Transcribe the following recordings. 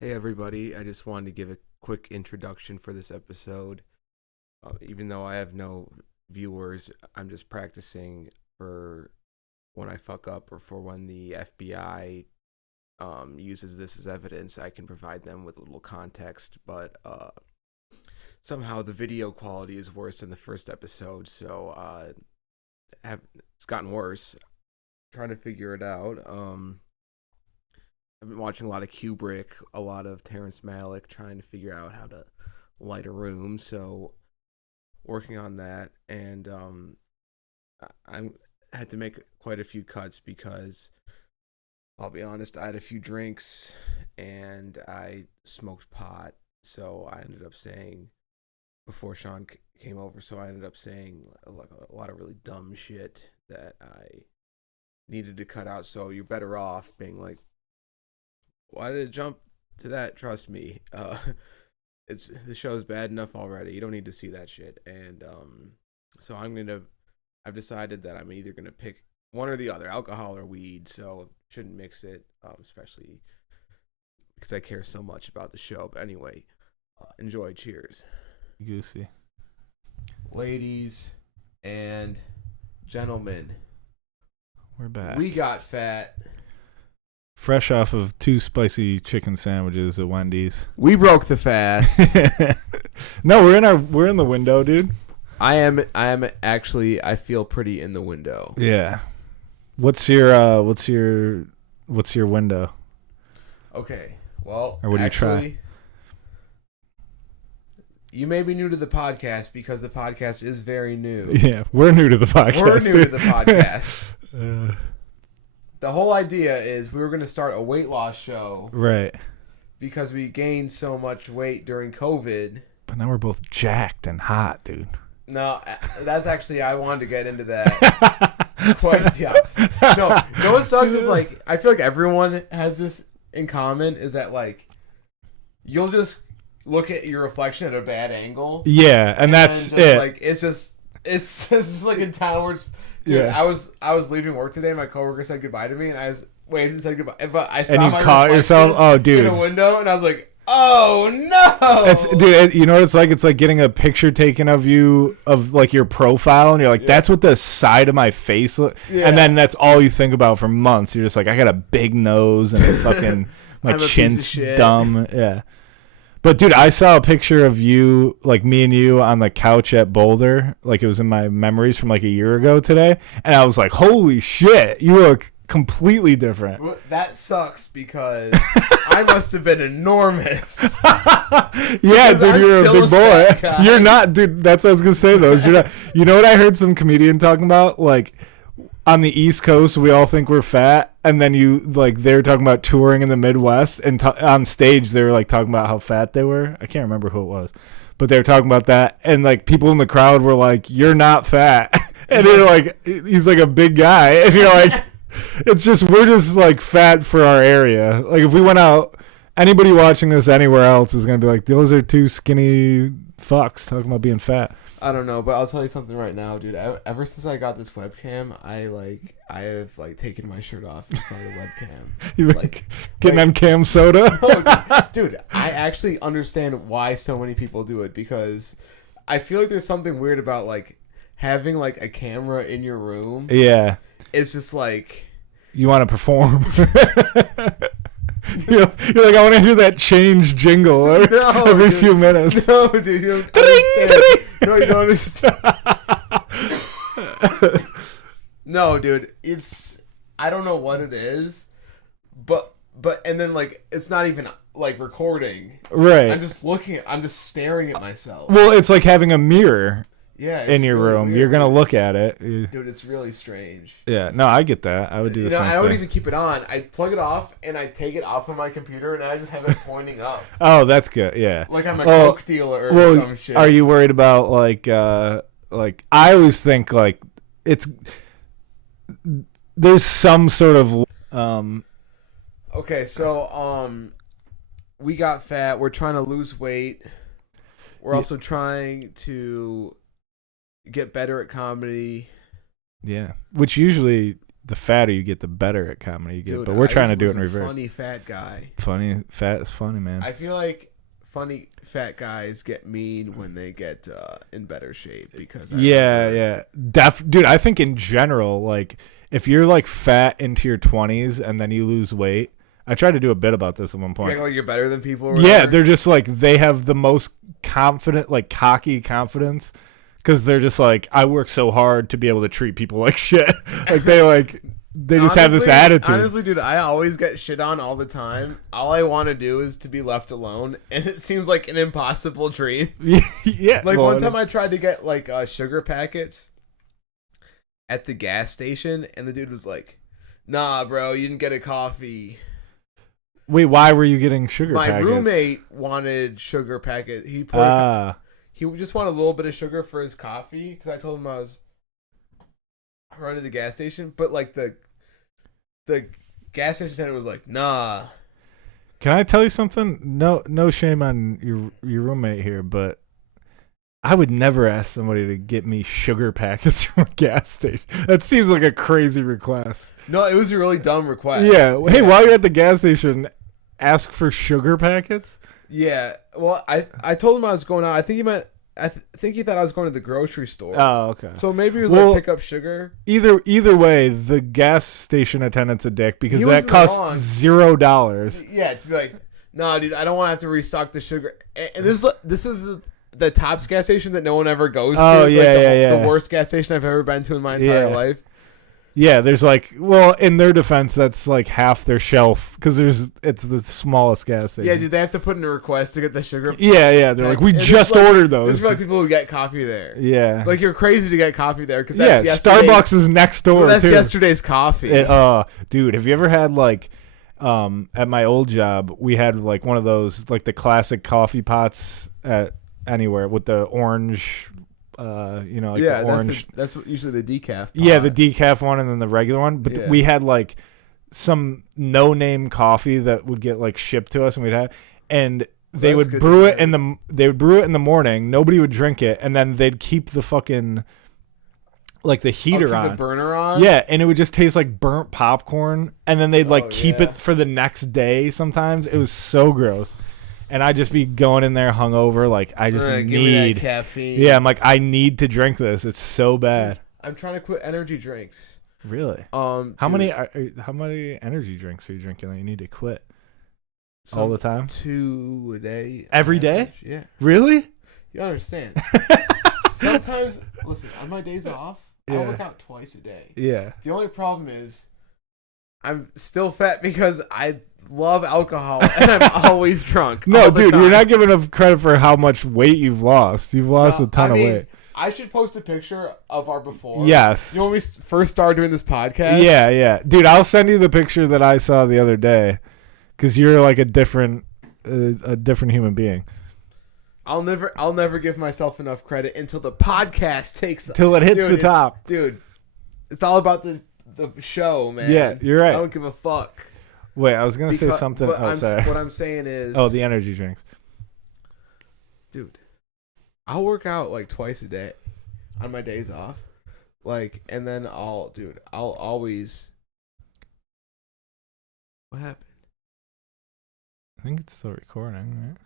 Hey everybody, I just wanted to give a quick introduction for this episode. Even though I have no viewers, I'm just practicing for when I fuck up or for when the FBI uses this as evidence. I can provide them with a little context, but somehow the video quality is worse than the first episode, so it's gotten worse. Trying to figure it out. I've been watching a lot of Kubrick, a lot of Terrence Malick, trying to figure out how to light a room. So working on that, and I had to make quite a few cuts because I'll be honest, I had a few drinks and I smoked pot. So I ended up saying before Sean came over. So I ended up saying like a lot of really dumb shit that I needed to cut out. So you're better off being like, why did it jump to that? Trust me, it's the show's bad enough already. You don't need to see that shit. And so I've decided that I'm either gonna pick one or the other, alcohol or weed. So shouldn't mix it, especially because I care so much about the show. But anyway, enjoy. Cheers, Goosey. ladies and gentlemen. We're back. We got fat. Fresh off of 2 spicy chicken sandwiches at Wendy's. We broke the fast. No, we're in the window, dude. I am actually. I feel pretty in the window. Yeah. What's your window? Okay. Well, Or what do you try? You may be new to the podcast because the podcast is very new. Yeah, we're new to the podcast. We're new dude. to the podcast. The whole idea is we were going to start a weight loss show. Right. Because we gained so much weight during COVID. But now we're both jacked and hot, dude. No, that's actually, I wanted to get into that. Quite the opposite. No, you know what sucks is like, I feel like everyone has this in common is that like, you'll just look at your reflection at a bad angle. Yeah, and that's just, it. Like, it's just like a downwards. Dude, Yeah. I was leaving work today. My coworker said goodbye to me, and I was waiting and said goodbye. But I saw And you my caught yourself. Oh, dude. in a window, and I was like, "Oh no!" Dude, you know what it's like? It's like getting a picture taken of you of like your profile, and you're like, "That's what the side of my face looks." Yeah. And then that's all you think about for months. You're just like, "I got a big nose and a fucking my I'm a piece of chin's shit. dumb." Yeah. But dude, I saw a picture of you, like me and you on the couch at Boulder, like it was in my memories from like a year ago today, and I was like, "Holy shit, you look completely different." Well, that sucks because I must have been enormous. Yeah, Because dude, I'm you're a still big a boy. fat guy. You're not, dude. That's what I was gonna say though. You're not. You know what I heard some comedian talking about? Like on the East Coast, we all think we're fat, and then they're talking about touring in the Midwest, and on stage they were like talking about how fat they were. I can't remember who it was, but they were talking about that, and like people in the crowd were like, "You're not fat," and they're like, "He's like a big guy," and you're like, "It's just we're just like fat for our area." Like if we went out. Anybody watching this anywhere else is going to be like, those are 2 skinny fucks talking about being fat. I don't know, but I'll tell you something right now, dude. Ever since I got this webcam, I have like taken my shirt off in front of the webcam. You Like, getting on cam soda? Dude, I actually understand why so many people do it because I feel like there's something weird about like having like a camera in your room. Yeah. It's just like You want to perform. You're like, I want to hear that change jingle every dude. few minutes. No, dude, you don't understand. No, you don't understand. No, dude, it's I don't know what it is, but and then like it's not even like recording. Right. I'm just staring at myself. Well, it's like having a mirror Yeah, in your really room. weird. You're going to look at it. Dude, it's really strange. Yeah. No, I get that. I would do the same I don't thing. even keep it on. I plug it off and I take it off of my computer and I just have it pointing up. Oh, that's good. Yeah. Like I'm a coke dealer or Well, some shit. are you worried about like I always think like it's there's some sort of Okay, so we got fat. We're trying to lose weight. We're also trying to get better at comedy. yeah, which usually the fatter you get, the better at comedy you get. Dude, But we're I trying to was do it in a reverse. Funny fat guy. Funny, fat is funny, man. I feel like funny fat guys get mean when they get in better shape because Yeah. Dude, I think in general, like if you're like fat into your 20s and then you lose weight, I tried to do a bit about this at one You point. act like you're better than people. Or Yeah, whatever. they're just like they have the most confident, like cocky confidence, because they're just like, I work so hard to be able to treat people like shit. They just have this attitude. Honestly, dude, I always get shit on all the time. All I want to do is to be left alone, and it seems like an impossible dream. Yeah, Like one time I tried to get like sugar packets at the gas station, and the dude was like, "Nah, bro, you didn't get a coffee." Wait, why were you getting sugar My packets? roommate wanted sugar packet. He just wanted a little bit of sugar for his coffee because I told him I was running to the gas station, but like the gas station attendant was like, "Nah." Can I tell you something? No shame on your roommate here, but I would never ask somebody to get me sugar packets from a gas station. That seems like a crazy request. No, it was a really dumb request. Yeah. Hey, while you're at the gas station, ask for sugar packets? Yeah. Well, I told him I was going out. I think he meant. I think he thought I was going to the grocery store. Oh, okay. So maybe he was Well, like pick up sugar. Either way, the gas station attendant's a dick because He that wasn't costs wrong. $0. Yeah, to be like, nah, dude, I don't want to have to restock the sugar. And this was the Tops gas station that no one ever goes to. Oh, Like yeah. the worst gas station I've ever been to in my entire life. Yeah, there's like, well, in their defense, that's like half their shelf because it's the smallest gas station. Yeah, dude, they have to put in a request to get the sugar. Yeah, they're like, we And just this is ordered This those. is for like people who get coffee there. Yeah. Like you're crazy to get coffee there because Yeah, Starbucks is next door. That's too. yesterday's coffee. Dude, have you ever had like, at my old job, we had like one of those, like the classic coffee pots at anywhere with the orange, the orange. That's usually the decaf pot. Yeah, the decaf one and then the regular one. But we had like some no-name coffee that would get like shipped to us, and we'd have, and they would brew it in the morning. Nobody would drink it, and then they'd keep the fucking like the heater on, the burner on. Yeah, and it would just taste like burnt popcorn, and then they'd like keep it for the next day. Sometimes it was so gross. And I'd just be going in there hungover, like I just give need me that caffeine. Yeah, I'm like, I need to drink this. It's so bad. I'm trying to quit energy drinks. Really? How many energy drinks are you drinking that you need to quit? All the time? 2 a day. Every day? Yeah. Really? You understand? Sometimes, listen, on my days off, I work out twice a day. Yeah. The only problem is I'm still fat because I love alcohol and I'm always drunk. No, dude, you're not giving enough credit for how much weight you've lost. You've lost a ton of weight. I should post a picture of our before. Yes. You know when we first started doing this podcast? Yeah. Dude, I'll send you the picture that I saw the other day because you're like a different human being. I'll never give myself enough credit until the podcast takes till it hits the top. Dude, it's all about the show, man. Yeah, you're right. I don't give a fuck. Wait, I was gonna say something. Sorry. What I'm saying is, the energy drinks. Dude, I'll work out like twice a day on my days off, and then I'll always. What happened? I think it's still recording, right?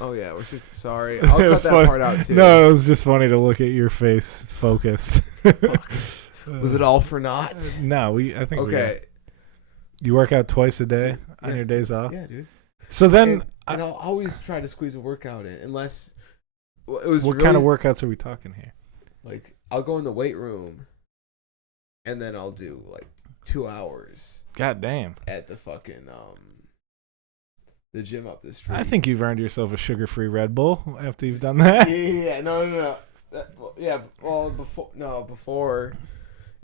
Oh yeah, we're just sorry. I'll cut that part out too. No, it was just funny to look at your face focused. Was it all for naught? No, I think okay. You work out twice a day on your days off? Yeah, dude. So then and I'll always try to squeeze a workout in unless it was What kind of workouts are we talking here? Like I'll go in the weight room and then I'll do like 2 hours. God damn. At the fucking the gym up the street. I think you've earned yourself a sugar-free Red Bull after you've done that. Yeah, no. Before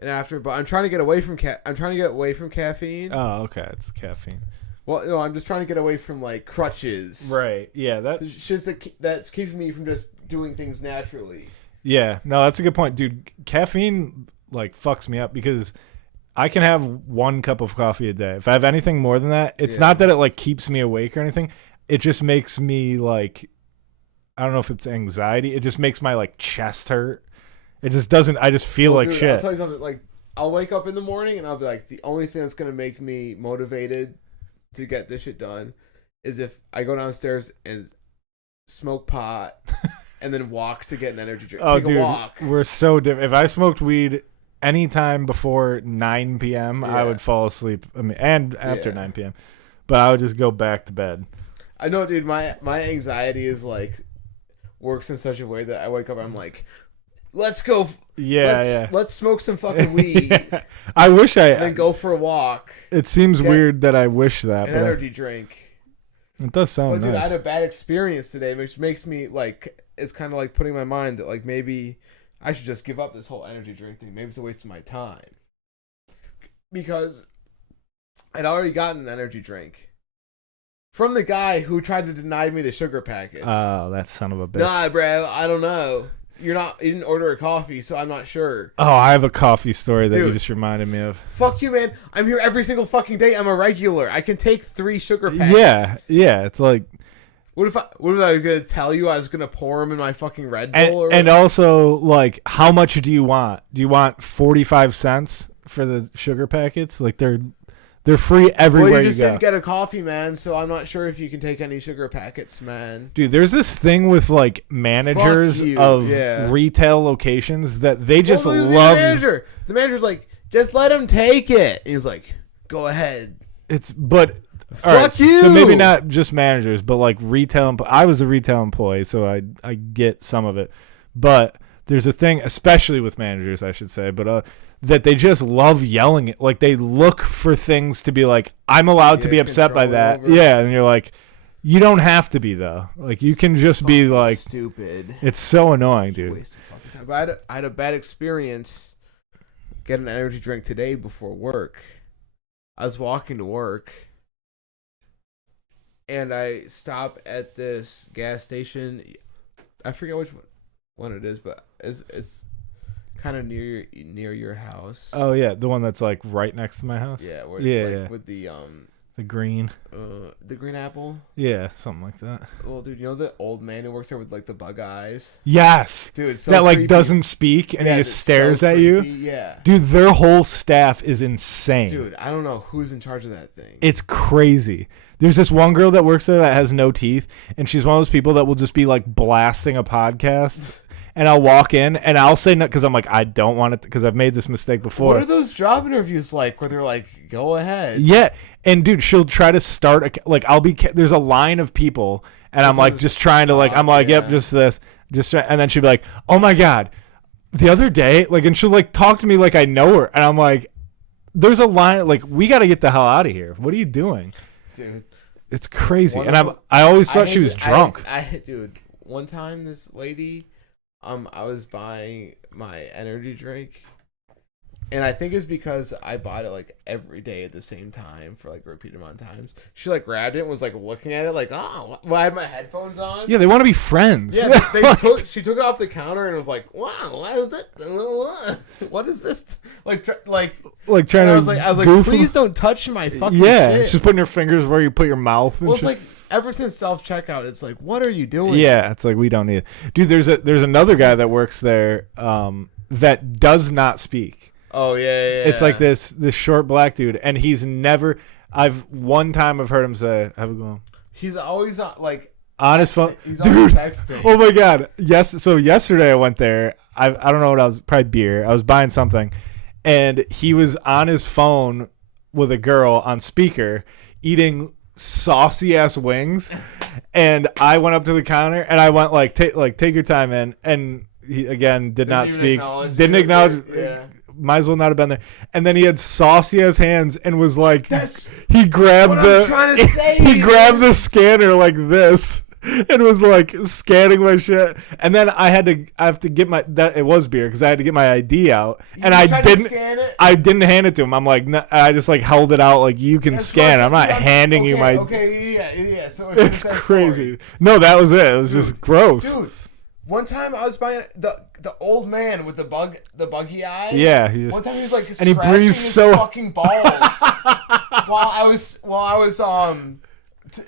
and after, but I'm trying to get away from caffeine. Oh, okay, it's caffeine. Well, no, I'm just trying to get away from like crutches. Right. Yeah, that's keeping me from just doing things naturally. Yeah. No, that's a good point, dude. Caffeine like fucks me up because I can have 1 cup of coffee a day. If I have anything more than that, it's not that it like keeps me awake or anything. It just makes me like, I don't know if it's anxiety. It just makes my like chest hurt It just doesn't. I just feel like dude, shit. I'll tell you something. Like, I'll wake up in the morning and I'll be like, the only thing that's gonna make me motivated to get this shit done is if I go downstairs and smoke pot and then walk to get an energy drink. Oh, Take dude, a walk. we're so different. If I smoked weed anytime before 9 p.m., I Yeah. would fall asleep. I mean, and after Yeah. 9 p.m., but I would just go back to bed. I know, dude. My anxiety is like works in such a way that I wake up. I'm like, let's go. Let's smoke some fucking weed. Yeah. I wish and then go for a walk. It seems weird that I wish that. An but energy drink. It does sound But dude, nice. I had a bad experience today, which makes me like, it's kind of like putting my mind that like maybe I should just give up this whole energy drink thing. Maybe it's a waste of my time. Because I'd already gotten an energy drink from the guy who tried to deny me the sugar packets. Oh, that son of a bitch. Nah, bro, I don't know. You didn't order a coffee, so I'm not sure. Oh, I have a coffee story that you Dude. just reminded me of. Fuck you, man. I'm here every single fucking day. I'm a regular. I can take 3 sugar packets. Yeah. It's like, What if I was gonna tell you I was gonna pour them in my fucking Red Bull? and also like, how much do you want? Do you want 45 cents for the sugar packets? Like they're free everywhere well, you just go. didn't get a coffee, man. So I'm not sure if you can take any sugar packets, man. Dude, there's this thing with like managers of retail locations that they just love. The manager's like, just let him take it. And he's like, go ahead. But all right, Fuck you. so maybe not just managers, but like retail. I was a retail employee, so I get some of it. But there's a thing, especially with managers, I should say, but that they just love yelling it. Like they look for things to be like, I'm allowed to be upset by that. over. Yeah, and you're like, you don't have to be though. Like you can just be like stupid. It's so annoying, dude. Waste of fucking time. But I had a bad experience getting an energy drink today before work. I was walking to work, and I stop at this gas station. I forget which one it is, but it's kind of near your house. Oh yeah, the one that's like right next to my house. Yeah, where, with the green. The green apple. Yeah, something like that. Well, dude, you know the old man who works there with like the bug eyes. Yes, dude, it's so that like creepy. doesn't speak and he just stares at you. Yeah, dude, their whole staff is insane. Dude, I don't know who's in charge of that thing. It's crazy. There's this one girl that works there that has no teeth, and she's one of those people that will just be like blasting a podcast. And I'll walk in and I'll say no because I'm like, I don't want it because I've made this mistake before. What are those job interviews like where they're like, go ahead? Yeah. And dude, she'll try to start there's a line of people and I'm like just trying to like, I'm like, yep, just this, and then she'll be like, oh my God, the other day, like, and she'll like talk to me like I know her. And I'm like, there's a line, like, we got to get the hell out of here. What are you doing? Dude. It's crazy. And I always thought she was drunk. Dude, one time this lady, I was buying my energy drink, and I think it's because I bought it like every day at the same time for like a repeated amount of times. She like grabbed it and was like looking at it like, oh, well, I had my headphones on. Yeah, they want to be friends. Yeah, she took it off the counter and was like, wow, what is this? What is this? Like trying to. I was like, please don't touch my fucking shit. She's putting her fingers where you put your mouth. Well, it's like ever since self checkout, it's like, what are you doing? Yeah, it's like we don't need it, dude. There's another guy that works there that does not speak. Oh yeah. It's like this short black dude, and he's never. One time I've heard him say, "Have a go." He's always like on his phone, he's dude. Texting. Oh my God! Yes. So yesterday I went there. I don't know what I was, probably beer. I was buying something, and he was on his phone with a girl on speaker eating saucy ass wings, and I went up to the counter and I went like take your time in, and he again didn't not speak, didn't acknowledge. Yeah. Might as well not have been there. And then he had saucy ass hands and was like, he grabbed the scanner like this and was like scanning my shit. And then I have to get it was beer because I had to get my ID out, and I didn't hand it to him. I'm like, no, I just like held it out like, you can scan it. I'm not handing you my. Okay, yeah. So it's crazy. No, that was it. It was just gross. Dude, one time I was buying the old man with the buggy eyes. Yeah, one time he was like, and he breathes his so fucking balls while I was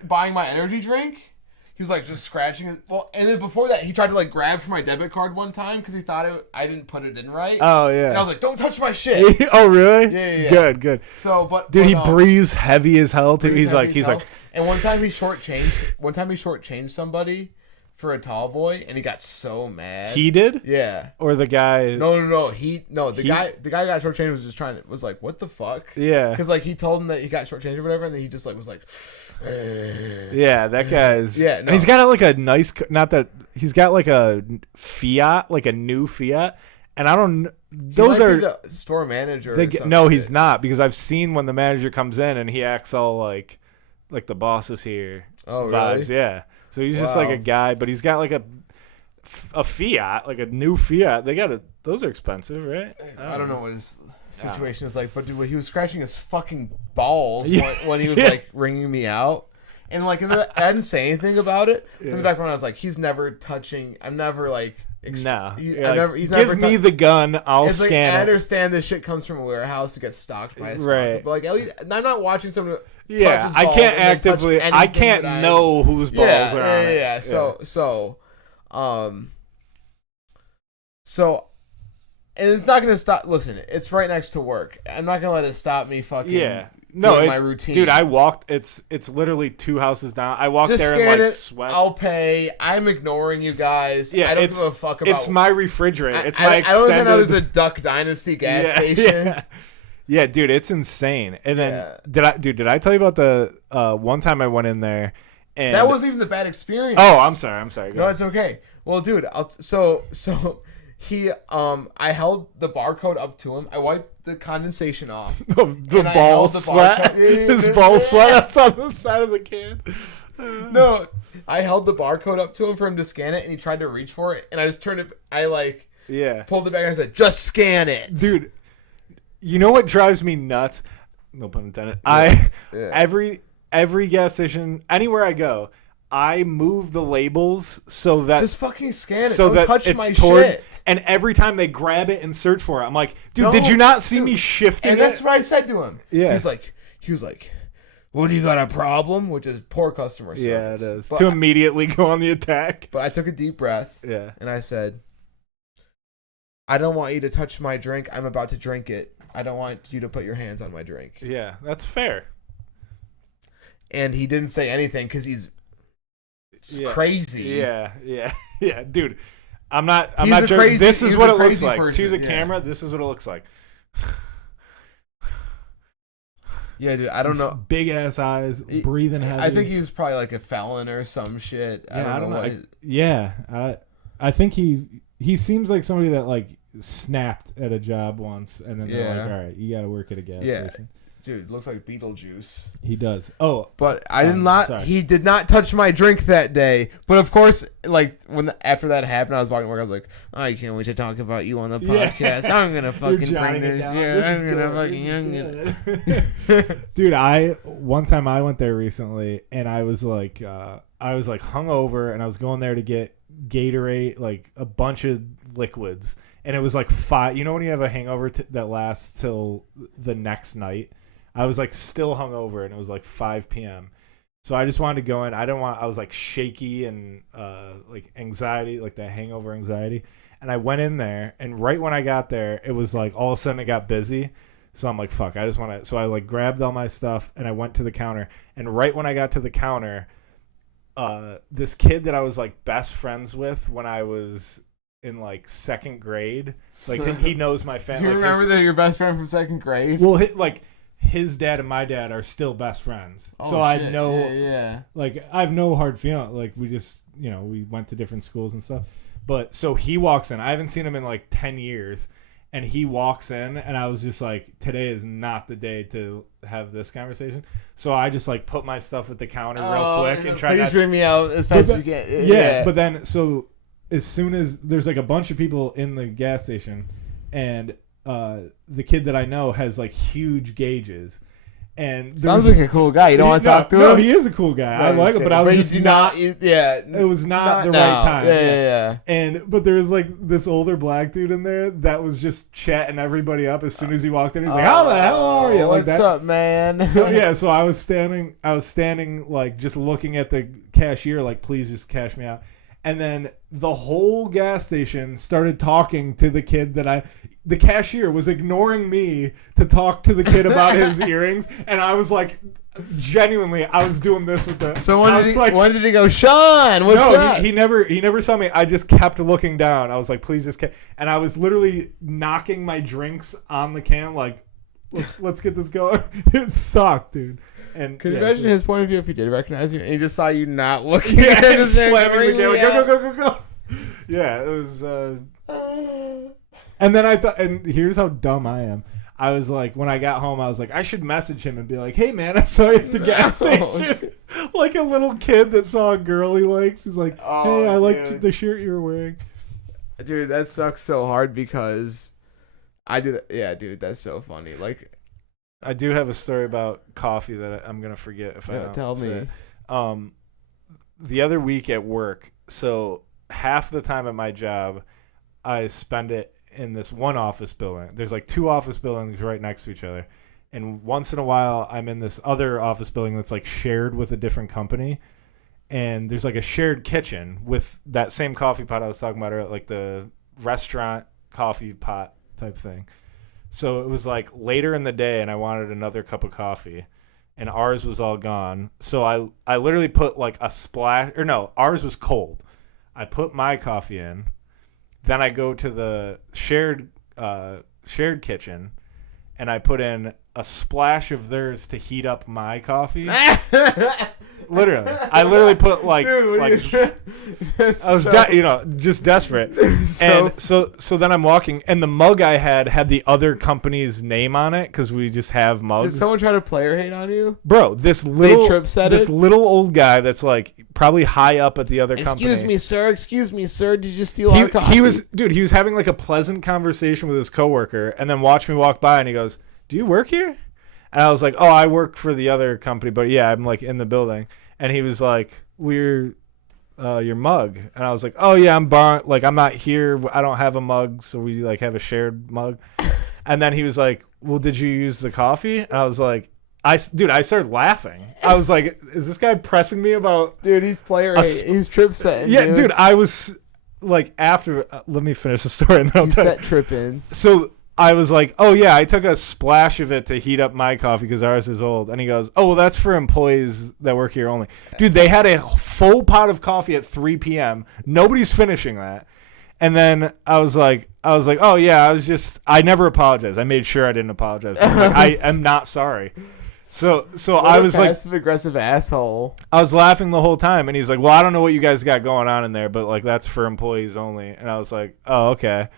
buying my energy drink. He he was like just scratching it. Well, and then before that, he tried to like grab for my debit card one time because he thought I didn't put it in right. Oh yeah. And I was like, "Don't touch my shit." Oh really? Yeah. Good. So, but dude, he breathes heavy as hell too. He's like. And one time he shortchanged somebody for a tall boy, and he got so mad. He did? Yeah. Or the guy? No. The guy got shortchanged was like, what the fuck? Yeah. Because like he told him that he got shortchanged or whatever, and then he just like was like. Yeah, that guy's. Yeah. No. And he's got like a nice. Not that he's got like a Fiat, like a new Fiat, and I don't. Those he might are be the store manager. No, he's not, because I've seen when the manager comes in and he acts all like the boss is here. Oh, vibes. really? Yeah. So he's just like a guy, but he's got like a Fiat, like a new Fiat. Those are expensive, right? I don't know what his situation is like, but dude, he was scratching his fucking balls when he was like ringing me out, and like I didn't say anything about it. In the background, I was like, he's never touching. I'm never like. He's give me the gun. I'll scan it. I understand this shit comes from a warehouse to get stocked by a stalker, but like at least I'm not watching someone. Yeah, I can't actively. I can't know whose balls are on it. Yeah. So, and it's not gonna stop. Listen, it's right next to work. I'm not gonna let it stop me. Fucking doing my routine. Dude, I walked. It's literally 2 houses down. I walked just there in like sweat. I'll pay. I'm ignoring you guys. Yeah, I don't give a fuck about. It's my refrigerator. It's my I extended. don't understand how there's a Duck Dynasty gas station. Yeah, dude, it's insane. And then did I tell you about the one time I went in there and that wasn't even the bad experience. Oh, I'm sorry. No, it's okay. Well, dude, so he I held the barcode up to him. I wiped the condensation off. the ball sweat. His ball sweat. That's on the side of the can. No, I held the barcode up to him for him to scan it, and he tried to reach for it, and I just turned it. I pulled it back and I said, "Just scan it, dude." You know what drives me nuts? No pun intended. Every gas station, anywhere I go, I move the labels so that just fucking scan it. So don't that touch it's my toward, shit. And every time they grab it and search for it, I'm like, dude, did you not see me shifting? And that's what I said to him. Yeah, he was like, "What, do you got a problem?" Which is poor customer service. Yeah, it is. To immediately go on the attack. But I took a deep breath. Yeah, and I said, "I don't want you to touch my drink. I'm about to drink it. I don't want you to put your hands on my drink." Yeah, that's fair. And he didn't say anything because he's crazy. Yeah, dude. I'm not joking. This is what it looks like to the camera. This is what it looks like. Yeah, dude. I don't know. Big ass eyes, breathing heavy. I think he was probably like a felon or some shit. I don't know. I think he seems like somebody that like snapped at a job once, and then they're like, all right, you got to work at a gas station. Dude, looks like Beetlejuice. He does. Oh, but I did not. Sorry. He did not touch my drink that day. But of course, like after that happened, I was walking to work. I was like, I can't wait to talk about you on the podcast. Yeah. I'm gonna fucking bring this. Yeah, this I'm gonna fucking. Dude, one time I went there recently, and I was like hungover, and I was going there to get Gatorade, like a bunch of liquids, and it was like 5. You know when you have a hangover that lasts till the next night. I was like still hungover, and it was like 5 p.m. So I just wanted to go in. I was like shaky and like anxiety, like that hangover anxiety. And I went in there, and right when I got there, it was like all of a sudden it got busy. So I'm like, fuck, I just want to. So I like grabbed all my stuff, and I went to the counter. And right when I got to the counter, this kid that I was like best friends with when I was in like 2nd grade, like he knows my family. You remember that your best friend from 2nd grade? Well, his dad and my dad are still best friends. So shit. I know, like, I have no hard feeling. Like, we just, we went to different schools and stuff. But so he walks in. I haven't seen him in like 10 years. And he walks in, and I was just like, today is not the day to have this conversation. So I just like put my stuff at the counter real quick and try to bring me out as fast as you can. Yeah, but then so as soon as there's like a bunch of people in the gas station, and the kid that I know has like huge gauges, And sounds like a cool guy. You don't want to talk to him? No, he is a cool guy. I like him, but I was just not. Yeah, it was not the right time. Yeah. But there was like this older black dude in there that was just chatting everybody up as soon as he walked in. He's like, "How the hell are you?" Like what's up, man? So I was standing like just looking at the cashier, like, please just cash me out. And then the whole gas station started talking to the kid the cashier was ignoring me to talk to the kid about his earrings. And I was like, genuinely, I was doing this with the. So when did he go, Sean? What's up? He never saw me. I just kept looking down. I was like, please just. And I was literally knocking my drinks on the can, like, let's get this going. It sucked, dude. And can you imagine his point of view if he did recognize you and he just saw you not looking at him him slamming the can, like, go. Yeah, it was. And then I thought, and here's how dumb I am. I was like, when I got home, I was like, I should message him and be like, hey, man, I saw you at the gas station. Like a little kid that saw a girl he likes. He's like, hey, I liked the shirt you were wearing. Dude, that sucks so hard because I do that. Yeah, dude, that's so funny. Like, I do have a story about coffee that I'm going to forget if I don't tell me. The other week at work, so half the time at my job, I spend it in this one office building. There's like 2 office buildings right next to each other. And once in a while, I'm in this other office building that's like shared with a different company. And there's like a shared kitchen with that same coffee pot I was talking about, like the restaurant coffee pot type thing. So it was like later in the day and I wanted another cup of coffee and ours was all gone. So I literally put like a splash, or no, ours was cold. I put my coffee in. Then I go to the shared kitchen and I put in a splash of theirs to heat up my coffee. Literally, I literally put like, dude, I was just desperate. And so then I'm walking, and the mug I had the other company's name on it because we just have mugs. Did someone try to player hate on you, bro? This little old guy that's like probably high up at the other company. Excuse me, sir. Did you steal our coffee? He was having like a pleasant conversation with his coworker, and then watched me walk by, and he goes, "Do you work here?" And I was like, "Oh, I work for the other company, but yeah, I'm like in the building." And he was like, "We're your mug." And I was like, "Oh yeah, I'm not here. I don't have a mug, so we like have a shared mug." And then he was like, "Well, did you use the coffee?" And I was like, I started laughing. I was like, "Is this guy pressing me about?" Dude, he's he's trip setting. Yeah, dude, I was like, after. Let me finish the story, and then I'll tell you. Set tripping. So I was like, "Oh yeah, I took a splash of it to heat up my coffee because ours is old." And he goes, "Oh well, that's for employees that work here only." Dude, they had a full pot of coffee at 3 p.m. Nobody's finishing that. And then I was like, "Oh yeah, I never apologized. I made sure I didn't apologize. I am not sorry." So I was like, passive aggressive asshole. I was laughing the whole time, and he's like, "Well, I don't know what you guys got going on in there, but like that's for employees only." And I was like, "Oh okay."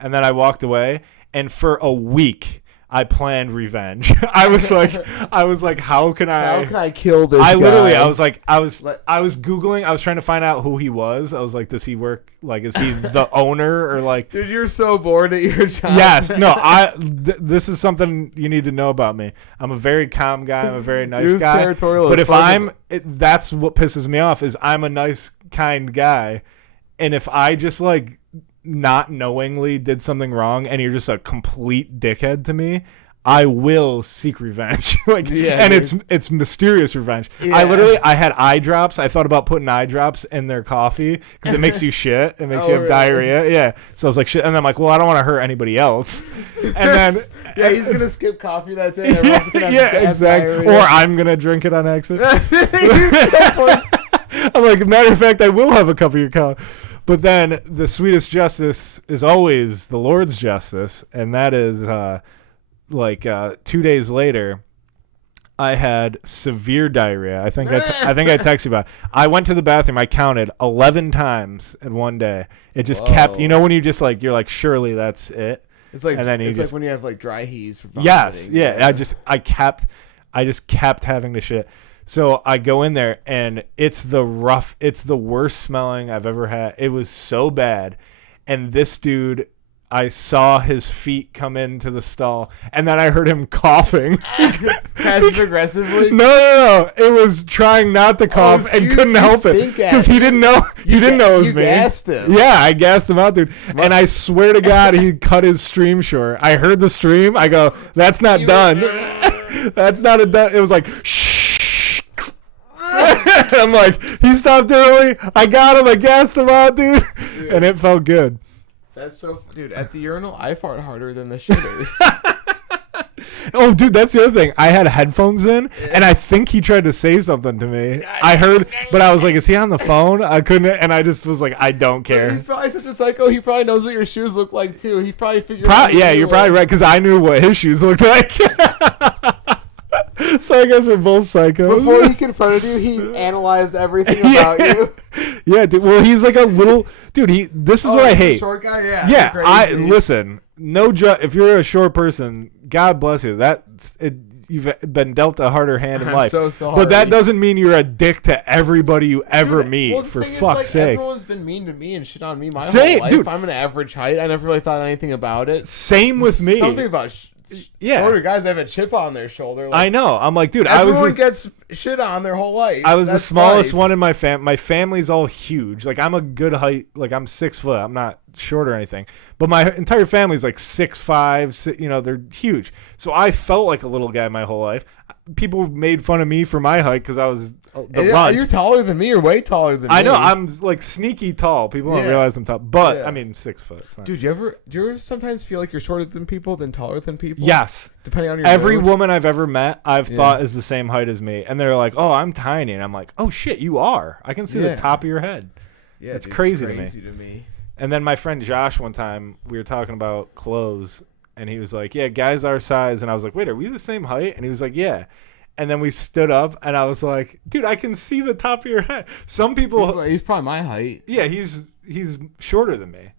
And then I walked away. And for a week, I planned revenge. I was like, how can I kill this guy? I was Googling. I was trying to find out who he was. I was like, does he work? Like, is he the owner or like? Dude, you're so bored at your job. Yes. No. This is something you need to know about me. I'm a very calm guy. I'm a very nice guy. Territorial. But if that's what pisses me off is I'm a nice, kind guy, and if I just like not knowingly did something wrong and you're just a complete dickhead to me, I will seek revenge. It's mysterious revenge. Yeah. I had eye drops. I thought about putting eye drops in their coffee because it makes you shit. It makes you have diarrhea. Yeah. So I was like, shit. And I'm like, well, I don't want to hurt anybody else. And then he's gonna skip coffee that day. Exactly. Or I'm gonna drink it on accident. I'm like, matter of fact, I will have a cup of your coffee. But then the sweetest justice is always the Lord's justice, and that is 2 days later, I had severe diarrhea. I think I texted you about it. I went to the bathroom. I counted 11 times in one day. It just kept. You know when you just like you're like surely that's it. It's like and then it's like when you have like dry heaves for vomiting. Yes, yeah. I just kept having to shit. So I go in there and it's the worst smelling I've ever had. It was so bad. And this dude, I saw his feet come into the stall, and then I heard him coughing. Passive aggressively. No. It was trying not to cough so and you couldn't help it stink at because he didn't know. He didn't know it was you me. gassed him. Yeah, I gassed him out, dude. And I swear to God, he cut his stream short. I heard the stream. I go, that's not done. That's not a done. It was like, shh. I'm like, he stopped early. I got him. I gassed him out, dude. And it felt good. That's so, dude. At the urinal, I fart harder than the shitters. Oh, dude, that's the other thing. I had headphones in, and I think he tried to say something to me. I heard, but I was like, is he on the phone? I couldn't, and I just was like, I don't care. He's probably such a psycho. He probably knows what your shoes look like too. He probably figured. Yeah, you're probably right, because I knew what his shoes looked like. So I guess we're both psychos. Before he confronted you, he analyzed everything about you. Yeah, dude. Well, he's like a little dude. This is what I hate. Short guy, yeah. Yeah, listen. No, if you're a short person, God bless you. You've been dealt a harder hand in life. So sorry. But that doesn't mean you're a dick to everybody you ever meet. Well, for thing is, fuck's sake. Everyone's been mean to me and shit on me my whole life. Dude. I'm an average height. I never really thought anything about it. Same with me. Something about shorter guys have a chip on their shoulder. Like, I know. I'm like, dude, everyone gets shit on their whole life. I was the smallest one in my family. My family's all huge. Like, I'm a good height. Like, I'm 6 foot. I'm not short or anything. But my entire family's like 6'5". They're huge. So I felt like a little guy my whole life. People made fun of me for my height because I was the runt. You're taller than me. You're way taller than me. I know. I'm like sneaky tall. People don't realize I'm tall. But, Yeah. I mean, 6 foot. Dude, do you ever sometimes feel like you're shorter than people than taller than people? Yes. Depending on your Every mood? woman I've ever met, I've thought is the same height as me. And they're like, oh, I'm tiny. And I'm like, oh, shit, you are. I can see the top of your head. Yeah, it's dude, crazy to me. And then my friend Josh, one time, we were talking about clothes. And he was like, yeah, guys our size. And I was like, wait, are we the same height? And he was like, yeah. And then we stood up, and I was like, dude, I can see the top of your head. Some people... He's probably my height. Yeah, he's shorter than me.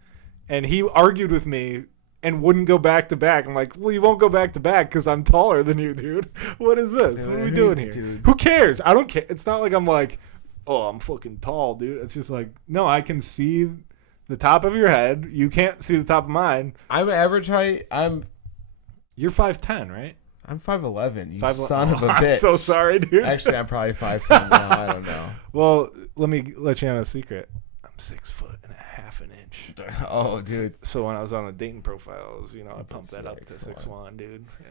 And he argued with me and wouldn't go back to back. I'm like, well, you won't go back to back because I'm taller than you, dude. What is this? Dude, what are we doing here? Dude. Who cares? I don't care. It's not like I'm like, oh, I'm fucking tall, dude. It's just like, no, I can see the top of your head. You can't see the top of mine. I'm average height. You're 5'10", right? I'm 5'11", you 5'11". son of a bitch. I'm so sorry, dude. Actually, I'm probably 5'10" now. I don't know. Well, let me let you know a secret. I'm 6 foot and a half an inch. Oh, dude. So when I was on the dating profiles, I pumped that up to 6'1", 6'1", dude. Yeah,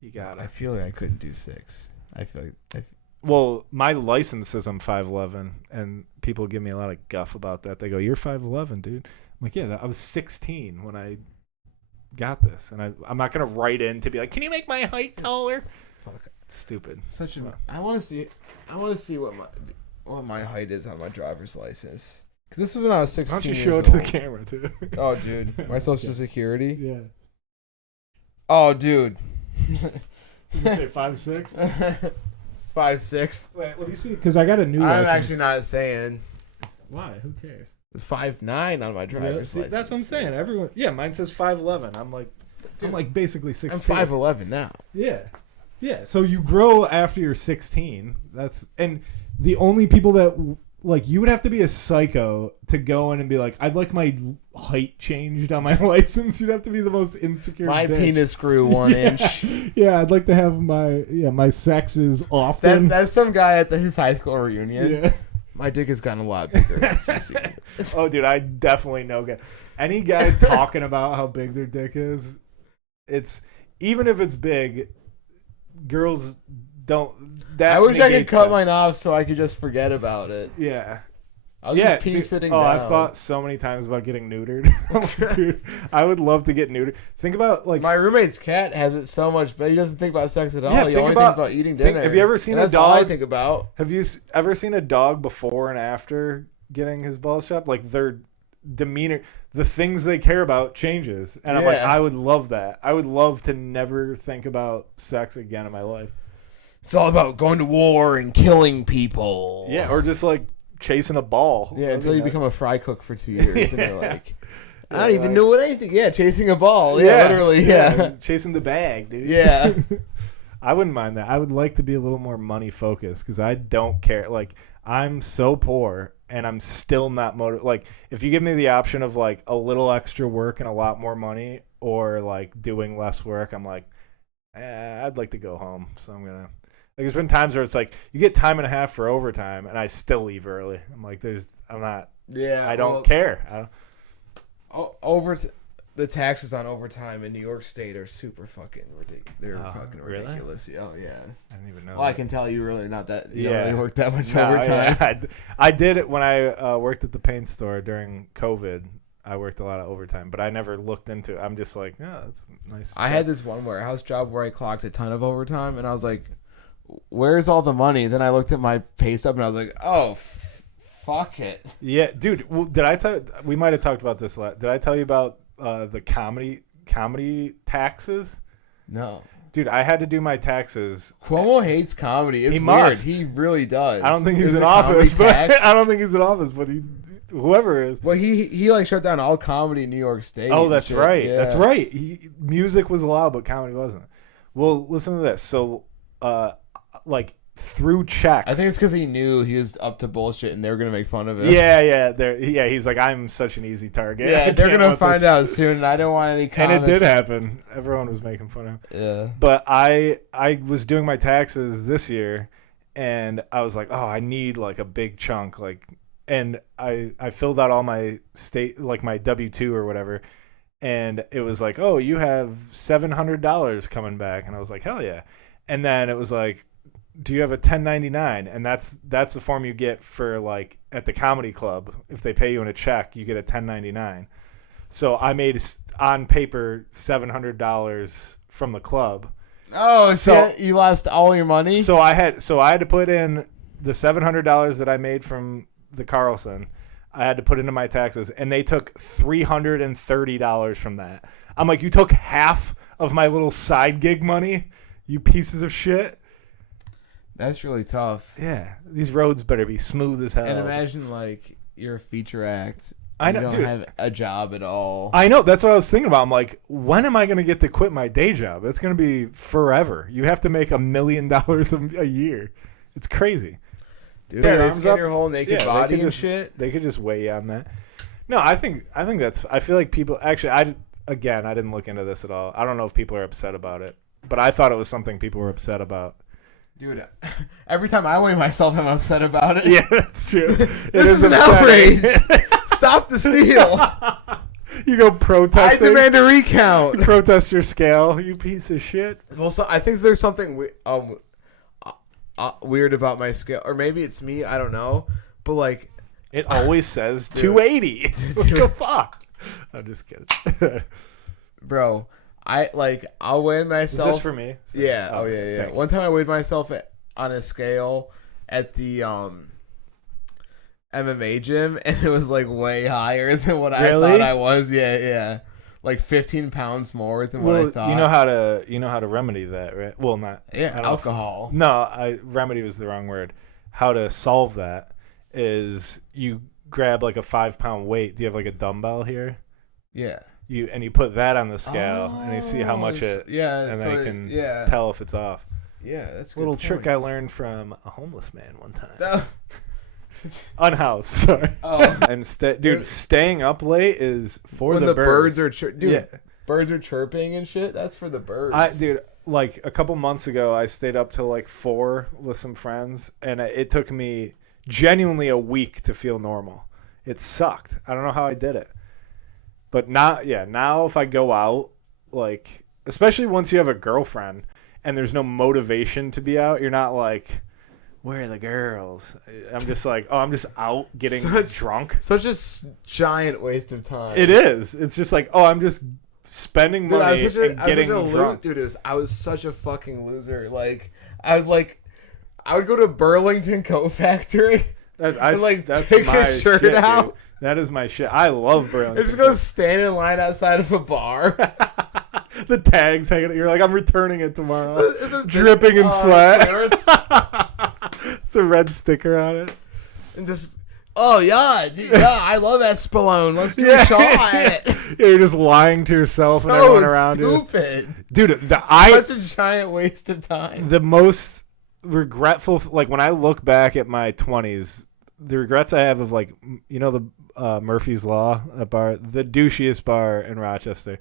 you got it. I feel like I couldn't do 6. I feel like... Well, my license says I'm 5'11", and people give me a lot of guff about that. They go, you're 5'11", dude. I'm like, yeah, I was 16 when I got this, and I'm not gonna write in to be like, can you make my height taller? Fuck, stupid. I want to see what my height is on my driver's license. Because this was when I was 16. Why don't you years show it to the old. camera too? Oh, dude, my social security. Yeah. Oh, dude. Did you say 5'6"? 5'6". Wait, let me see, because I got a new I'm license. actually not saying. Why? Who cares? 5'9" on my driver's See, license. that's what I'm saying. Everyone, yeah, mine says 5'11". I'm like basically 16. I'm 5'11" now. Yeah. So you grow after you're 16. And the only people that you would have to be a psycho to go in and be like, I'd like my height changed on my license. You'd have to be the most insecure. My bitch. penis grew 1 inch. Yeah, I'd like to have my sexes often. That's some guy at his high school reunion. Yeah. My dick has gotten a lot bigger since you've seen it. Oh, dude, I definitely know guy. Any guy talking about how big their dick is, it's even if it's big, girls don't. That I wish I could negates cut them. mine off so I could just forget about it. Yeah. I'll just pee sitting down. I've thought so many times about getting neutered. Dude, I would love to get neutered. Think about my roommate's cat has it so much, but he doesn't think about sex at all. Yeah, he think only about- thinks about eating dinner. have you ever seen a that's all I dog- think about. Have you ever seen a dog before and after getting his balls chopped? Like their demeanor, the things they care about changes. And I'm like, Yeah. I would love that. I would love to never think about sex again in my life. It's all about going to war and killing people. Yeah, or just like chasing a ball. Yeah, That'd until be you nice. become a fry cook for 2 years, and you're like, I don't Yeah, even like- know what anything. Yeah, chasing a ball. Yeah, literally. Yeah. Chasing the bag, dude. Yeah. I wouldn't mind that. I would like to be a little more money focused because I don't care. Like, I'm so poor and I'm still not motivated. Like, if you give me the option of like a little extra work and a lot more money, or like doing less work, I'm like, I'd like to go home. So I'm gonna. Like, there's been times where it's like you get time and a half for overtime, and I still leave early. I'm like, I'm not. Yeah, I don't care. The taxes on overtime in New York State are super fucking ridiculous. They're fucking really? ridiculous. Oh yeah. I didn't even know. Well, I can tell you really not that. You Yeah. don't really work that much No, overtime. yeah, I did it when I worked at the paint store during COVID. I worked a lot of overtime, but I never looked into it. I'm just like, oh, that's nice. I had this one warehouse job where I clocked a ton of overtime, and I was like, "Where's all the money?" Then I looked at my pay stub, and I was like, "Oh, fuck it." Yeah, dude. Well, did I tell? We might have talked about this. Did I tell you about the comedy taxes? No. Dude, I had to do my taxes. Cuomo hates comedy. It's He weird. must. He really does. I don't think he's Is in it office, comedy but tax? I don't think he's in office, but whoever is. Well, he like shut down all comedy in New York State. Oh, and that's shit. right. Yeah. That's right. Music was allowed, but comedy wasn't. Well, listen to this. So, like through checks. I think it's because he knew he was up to bullshit and they were gonna make fun of him. Yeah. He's like, I'm such an easy target. Yeah, I they're can't gonna let find this- out soon, and I don't want any And comments. it did happen. Everyone was making fun of him. Yeah. But I was doing my taxes this year, and I was like, oh, I need like a big chunk, like, and I filled out all my state, like my W-2 or whatever, and it was like, oh, you have $700 coming back, and I was like, hell yeah, and then it was like, do you have a 1099? And that's the form you get for like at the comedy club. If they pay you in a check, you get a 1099. So I made on paper $700 from the club. Oh, So- so you lost all your money? So I had to put in the $700 that I made from the Carlson. I had to put into my taxes, and they took $330 from that. I'm like, you took half of my little side gig money, you pieces of shit. That's really tough. Yeah, these roads better be smooth as hell. And imagine like you're a feature act. I know, you don't dude. have a job at all. I know. That's what I was thinking about. I'm like, when am I going to get to quit my day job? It's going to be forever. You have to make $1 million a year. It's crazy. Dude, Yeah, they arms scan up. your whole naked Yeah, body and just, shit. They could just weigh you on that. No, I think that's. I feel like people actually. I didn't look into this at all. I don't know if people are upset about it, but I thought it was something people were upset about. Dude, every time I weigh myself, I'm upset about it. Yeah, that's true. This is an outrage. Stop the steal. You go protest. I demand a recount. Protest your scale, you piece of shit. Well, so I think there's something weird about my scale, or maybe it's me. I don't know, but like It always says 280. What the fuck? I'm just kidding. bro, I'll weigh Is myself. this for me? Yeah. Oh yeah. thank you. One time I weighed myself on a scale at the MMA gym, and it was like way higher than what Really? I thought I was. Yeah. Like 15 pounds more than what I thought. you know how to remedy that, right? Well, not I don't know if- alcohol. No, remedy was the wrong word. How to solve that is you grab like a 5-pound weight. Do you have like a dumbbell here? Yeah. You put that on the scale and you see how much it. Yeah. And so then you can yeah. tell if it's off. Yeah, that's a Little good trick I point. learned from a homeless man one time. Oh. Unhoused, sorry. Oh. And dude, staying up late is for When the birds are yeah. birds are chirping and shit. That's for the birds. Dude, like a couple months ago, I stayed up till like 4 with some friends, and it took me genuinely a week to feel normal. It sucked. I don't know how I did it, but now if I go out, like especially once you have a girlfriend and there's no motivation to be out, you're not like, where are the girls? I'm just like, oh, I'm just out getting drunk. Such a giant waste of time. It is. It's just like, oh, I'm just spending Dude, money and getting drunk. Dude, I was such a fucking loser. I would go to Burlington Coat Factory That's take my his shirt shit, out. dude. That is my shit. I love Burlington. and just go stand in line outside of a bar. The tags hanging. You're like, I'm returning it tomorrow. This is Dripping in sweat. clearance. It's a red sticker on it. And just Oh yeah, dude, yeah, I love Espolone. Let's do a shot. Yeah, you're just lying to yourself and everyone around stupid. you. Dude, Such a giant waste of time. the most regretful, like when I look back at my 20s, the regrets I have of like, the Murphy's Law, a bar, the douchiest bar in Rochester.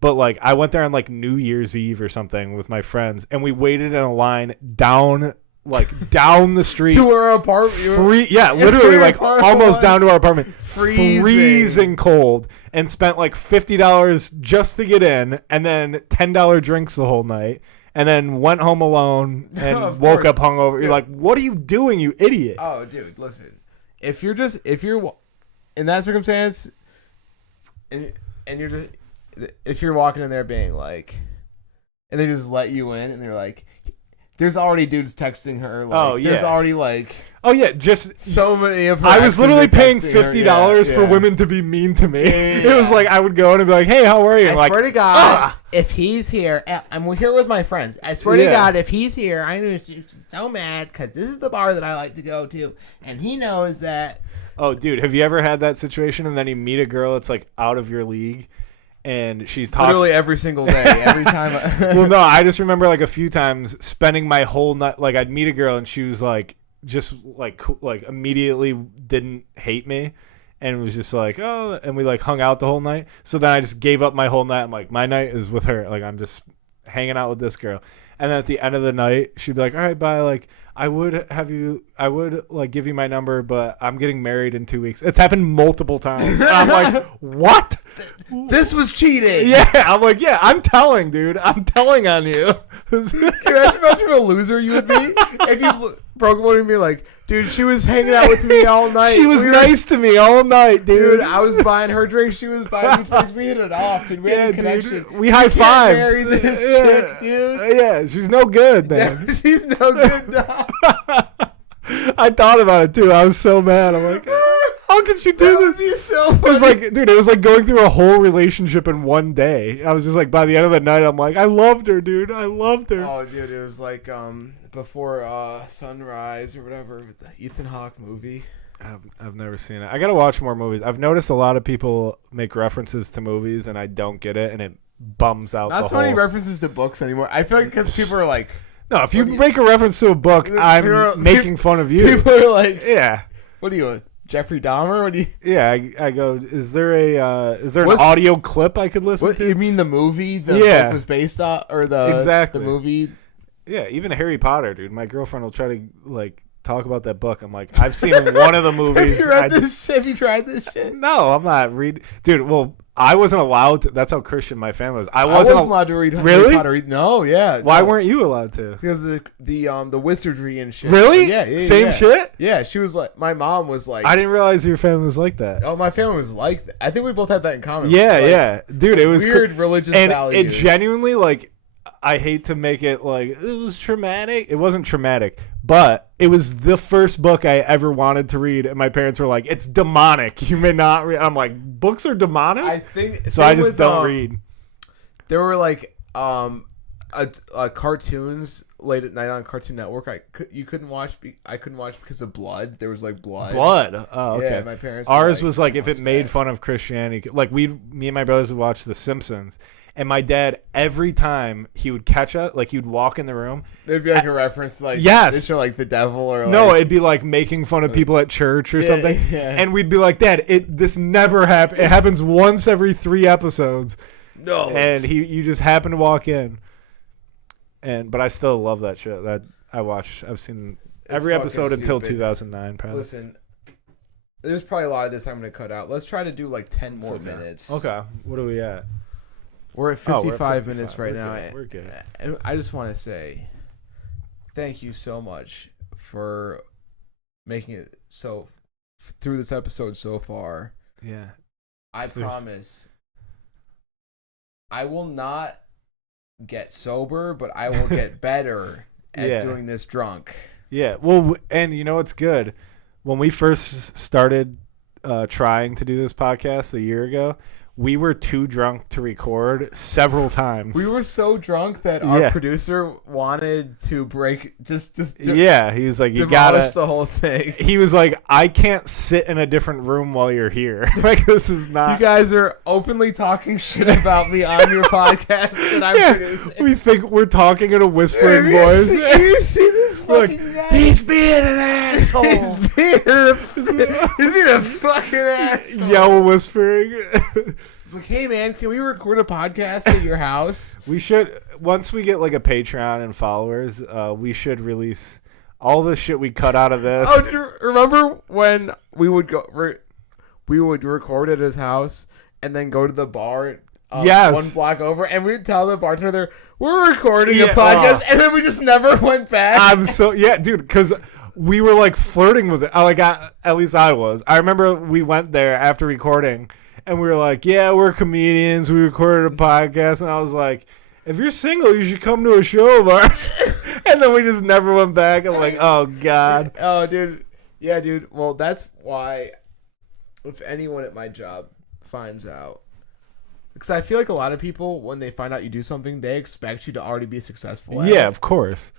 But like I went there on like New Year's Eve or something with my friends, and we waited in a line down the street To our apartment. Literally like almost down to our apartment. Freezing cold, and spent like $50 just to get in, and then $10 drinks the whole night, and then went home alone and woke up hungover. You're like, what are you doing, you idiot? Oh, dude, listen. If you're in that circumstance, and you're just, if you're walking in there being like, and they just let you in, and they're like, there's already dudes texting her. Like, there's already like, just so many of her. I was literally paying $50 her, for women to be mean to me. Yeah. It was like I would go in and be like, "Hey, how are you?" I swear to God, if he's here, I'm here with my friends. I swear to God, if he's here, I'm so mad because this is the bar that I like to go to, and he knows that. Oh, dude, have you ever had that situation and then you meet a girl that's like out of your league? And she talks literally every single day, every time. Well, no, I just remember like a few times spending my whole night. Like I'd meet a girl and she was like, just like immediately didn't hate me, and was just like, oh, and we like hung out the whole night. So then I just gave up my whole night. I'm like, my night is with her. Like I'm just hanging out with this girl. And then at the end of the night, she'd be like, all right, bye. Like I would like give you my number, but I'm getting married in 2 weeks. It's happened multiple times. And I'm like, what? This was cheating. Yeah, I'm like, yeah, I'm telling, dude. I'm telling on you. Can you imagine how much of a loser you would be if you broke up with me like, dude, she was hanging out with me all night. She was nice to me all night, dude. I was buying her drinks. She was buying me drinks. We hit it off, dude. We had a connection. Dude. We high five. Marry this chick, dude. Yeah, she's no good, man. She's no good, no. I thought about it too. I was so mad. I'm like, how could you do That this? would be so funny. It was like, dude, it was like going through a whole relationship in one day. I was just like, by the end of the night, I'm like, I loved her, dude. I loved her. Oh, dude, it was like before Sunrise or whatever, the Ethan Hawke movie. I've never seen it. I gotta watch more movies. I've noticed a lot of people make references to movies, and I don't get it, and it bums out. Not so many references to books anymore. I feel like because people are like, no, if you make a reference to a book, I'm making fun of you. People are like, yeah. What are you, Jeffrey Dahmer? What do you? Yeah, I go. Is there an audio clip I could listen to? You mean the movie? The book was based on, or the movie? Yeah, even Harry Potter, dude. My girlfriend will try to like talk about that book. I'm like, I've seen one of the movies. Have you tried this shit? No, I'm not reading, dude. Well, I wasn't allowed to. That's how Christian my family was. I wasn't wasn't allowed to read really? Harry Potter. No, yeah. Why weren't you allowed to? Because the wizardry and shit. Really? Yeah. Same shit? Yeah, she was like, my mom was like, I didn't realize your family was like that. Oh, my family was like that. I think we both had that in common. Yeah, like, yeah. Dude, it was weird religious and values. it genuinely, like, I hate to make it like it was traumatic. It wasn't traumatic, but it was the first book I ever wanted to read, and my parents were like, "It's demonic. You may not read." I'm like, "Books are demonic." I think so. I just don't read. There were like cartoons late at night on Cartoon Network. I couldn't watch. I couldn't watch because of blood. There was like blood. Blood. Oh, okay. Yeah, my parents. Ours was like if it made fun of Christianity. Like me and my brothers would watch The Simpsons. And my dad, every time he would catch us, like he would walk in the room, there'd be like a reference to like, yes, they show like the devil or like, no, it'd be like making fun of people at church or something. Yeah. And we'd be like, Dad, this never happens. It happens once every 3 episodes. No, and you just happen to walk in. But I still love that show. That I've seen every episode until 2009. Probably. Listen, there's probably a lot of this I'm gonna cut out. Let's try to do like 10 more minutes. Okay, what are we at? We're at 55 minutes right now. We're good. And I just want to say thank you so much for making it so through this episode so far. Yeah. I promise I will not get sober, but I will get better at doing this drunk. Yeah. Well, and you know what's good? When we first started trying to do this podcast a year ago, we were too drunk to record several times. We were so drunk that our producer wanted to he was like, you demolish gotta the whole thing. He was like, I can't sit in a different room while you're here. Like, this is not. You guys are openly talking shit about me on your podcast that I'm producing. We think we're talking in a whispering voice. You see this fucking guy? He's being an asshole. He's being a fucking asshole. Yell whispering. It's like, hey man, can we record a podcast at your house? We should, once we get like a Patreon and followers, we should release all the shit we cut out of this. Oh, do you remember when we would record at his house and then go to the bar? Yes. One block over, and we'd tell the bartender we're recording a podcast, and then we just never went back. Dude, because we were like flirting with it. At least I was. I remember we went there after recording, and we were like, "Yeah, we're comedians. We recorded a podcast," and I was like, "If you're single, you should come to a show of ours." And then we just never went back. I'm like, "Oh God." Oh, dude. Yeah, dude. Well, that's why. If anyone at my job finds out. Because I feel like a lot of people, when they find out you do something, they expect you to already be successful. Yeah, of course.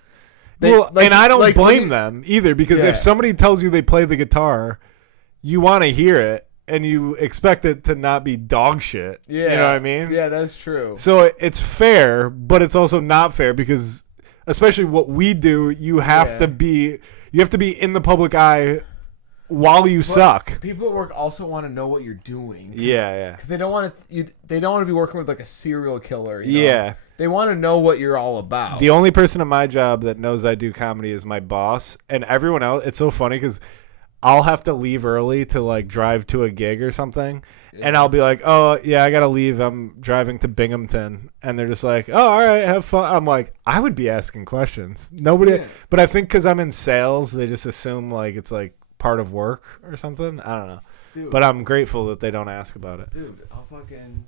And I don't blame them either, because if somebody tells you they play the guitar, you want to hear it, and you expect it to not be dog shit. Yeah. You know what I mean? Yeah, that's true. So it's fair, but it's also not fair, because especially what we do, you have to be in the public eye while you suck. People at work also want to know what you're doing. Yeah. Because they don't want to be working with like a serial killer. You know? Yeah. They want to know what you're all about. The only person at my job that knows I do comedy is my boss, and everyone else. It's so funny because I'll have to leave early to like drive to a gig or something, and I'll be like, "Oh yeah, I gotta leave. I'm driving to Binghamton," and they're just like, "Oh, all right, have fun." I'm like, I would be asking questions. Nobody, but I think because I'm in sales, they just assume like it's like part of work or something. I don't know. Dude, but I'm grateful that they don't ask about it. Dude, I'll fucking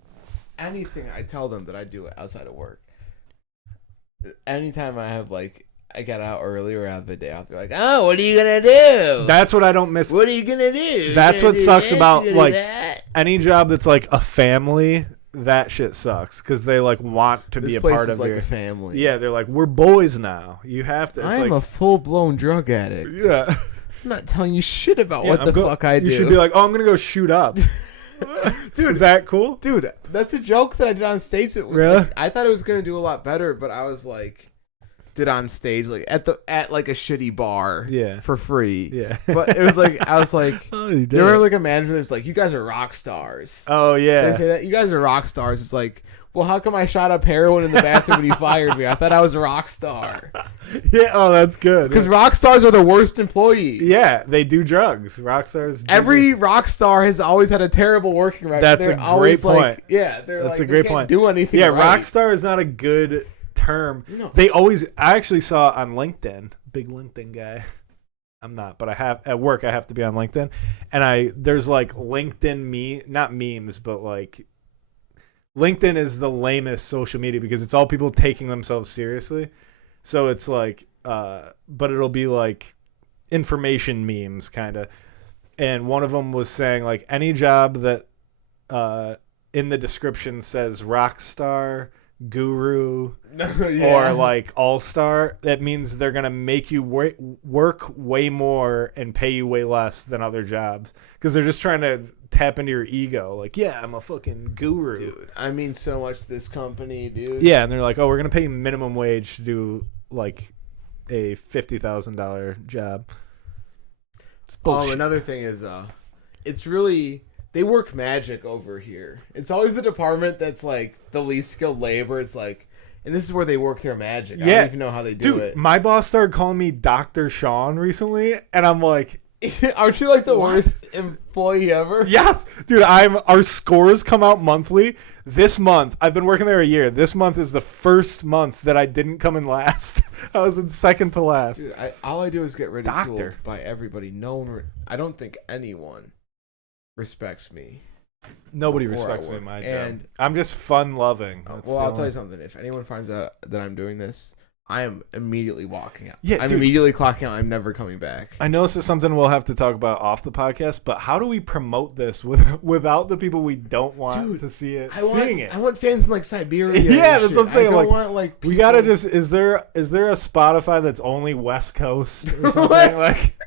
anything I tell them that I do outside of work. Anytime I have like I get out early or have a day off, they're like, "Oh, what are you gonna do?" That's what I don't miss. What are you gonna do? That's what sucks about like any job that's like a family. That shit sucks because they like want to be a part of like your a family. Yeah, they're like, we're boys now. You have to. I am a full-blown drug addict. Yeah. I'm not telling you shit about what the fuck I do. You should be like, oh, I'm going to go shoot up. Dude, is that cool? Dude, that's a joke that I did on stage. Really? Like, I thought it was going to do a lot better, but I was like, did on stage like at like a shitty bar for free. Yeah. But it was like, I was like, oh, you did. You remember like a manager that's like, you guys are rock stars. Oh, yeah. They say that, you guys are rock stars. It's like, well, how come I shot up heroin in the bathroom when you fired me? I thought I was a rock star. Yeah, oh, that's good. Because rock stars are the worst employees. Yeah, they do drugs. Rock stars. Every rock star has always had a terrible working record. That's a great point. Like, yeah, that's a great point. Do anything? Yeah, right. rock star is not a good term. No. They always. I actually saw on LinkedIn. Big LinkedIn guy. I'm not, but I have at work. I have to be on LinkedIn, and there's like LinkedIn not memes, but like. LinkedIn is the lamest social media because it's all people taking themselves seriously. So it's like, but it'll be like information memes kind of. And one of them was saying like any job that in the description says rock star, guru, or like all-star, that means they're going to make you work way more and pay you way less than other jobs because they're just trying to tap into your ego. Like, yeah, I'm a fucking guru. Dude, I mean so much to this company, dude. Yeah, and they're like, oh, we're going to pay you minimum wage to do like a $50,000 job. It's bullshit. Oh, another thing is it's really... They work magic over here. It's always the department that's like the least skilled labor. It's like, and this is where they work their magic. I don't even know how they do it. My boss started calling me Dr. Sean recently, and I'm like, aren't you like the worst employee ever? Yes, dude. Our scores come out monthly. This month, I've been working there a year. This month is the first month that I didn't come in last. I was in second to last. Dude, all I do is get ridiculed by everybody. I don't think anyone respects me. Nobody respects me in my job. And I'm just fun loving. Well, I'll tell you something. If anyone finds out that I'm doing this, I am immediately walking out. Yeah, I'm dude. immediately clocking out. I'm never coming back. I know this is something we'll have to talk about off the podcast, but how do we promote this without the people we don't want to see it seeing it? I want fans in like Siberia. Yeah, and that's shit. what I'm saying. I don't Like, want like we people... gotta just is there a Spotify that's only West Coast or something? What? Like,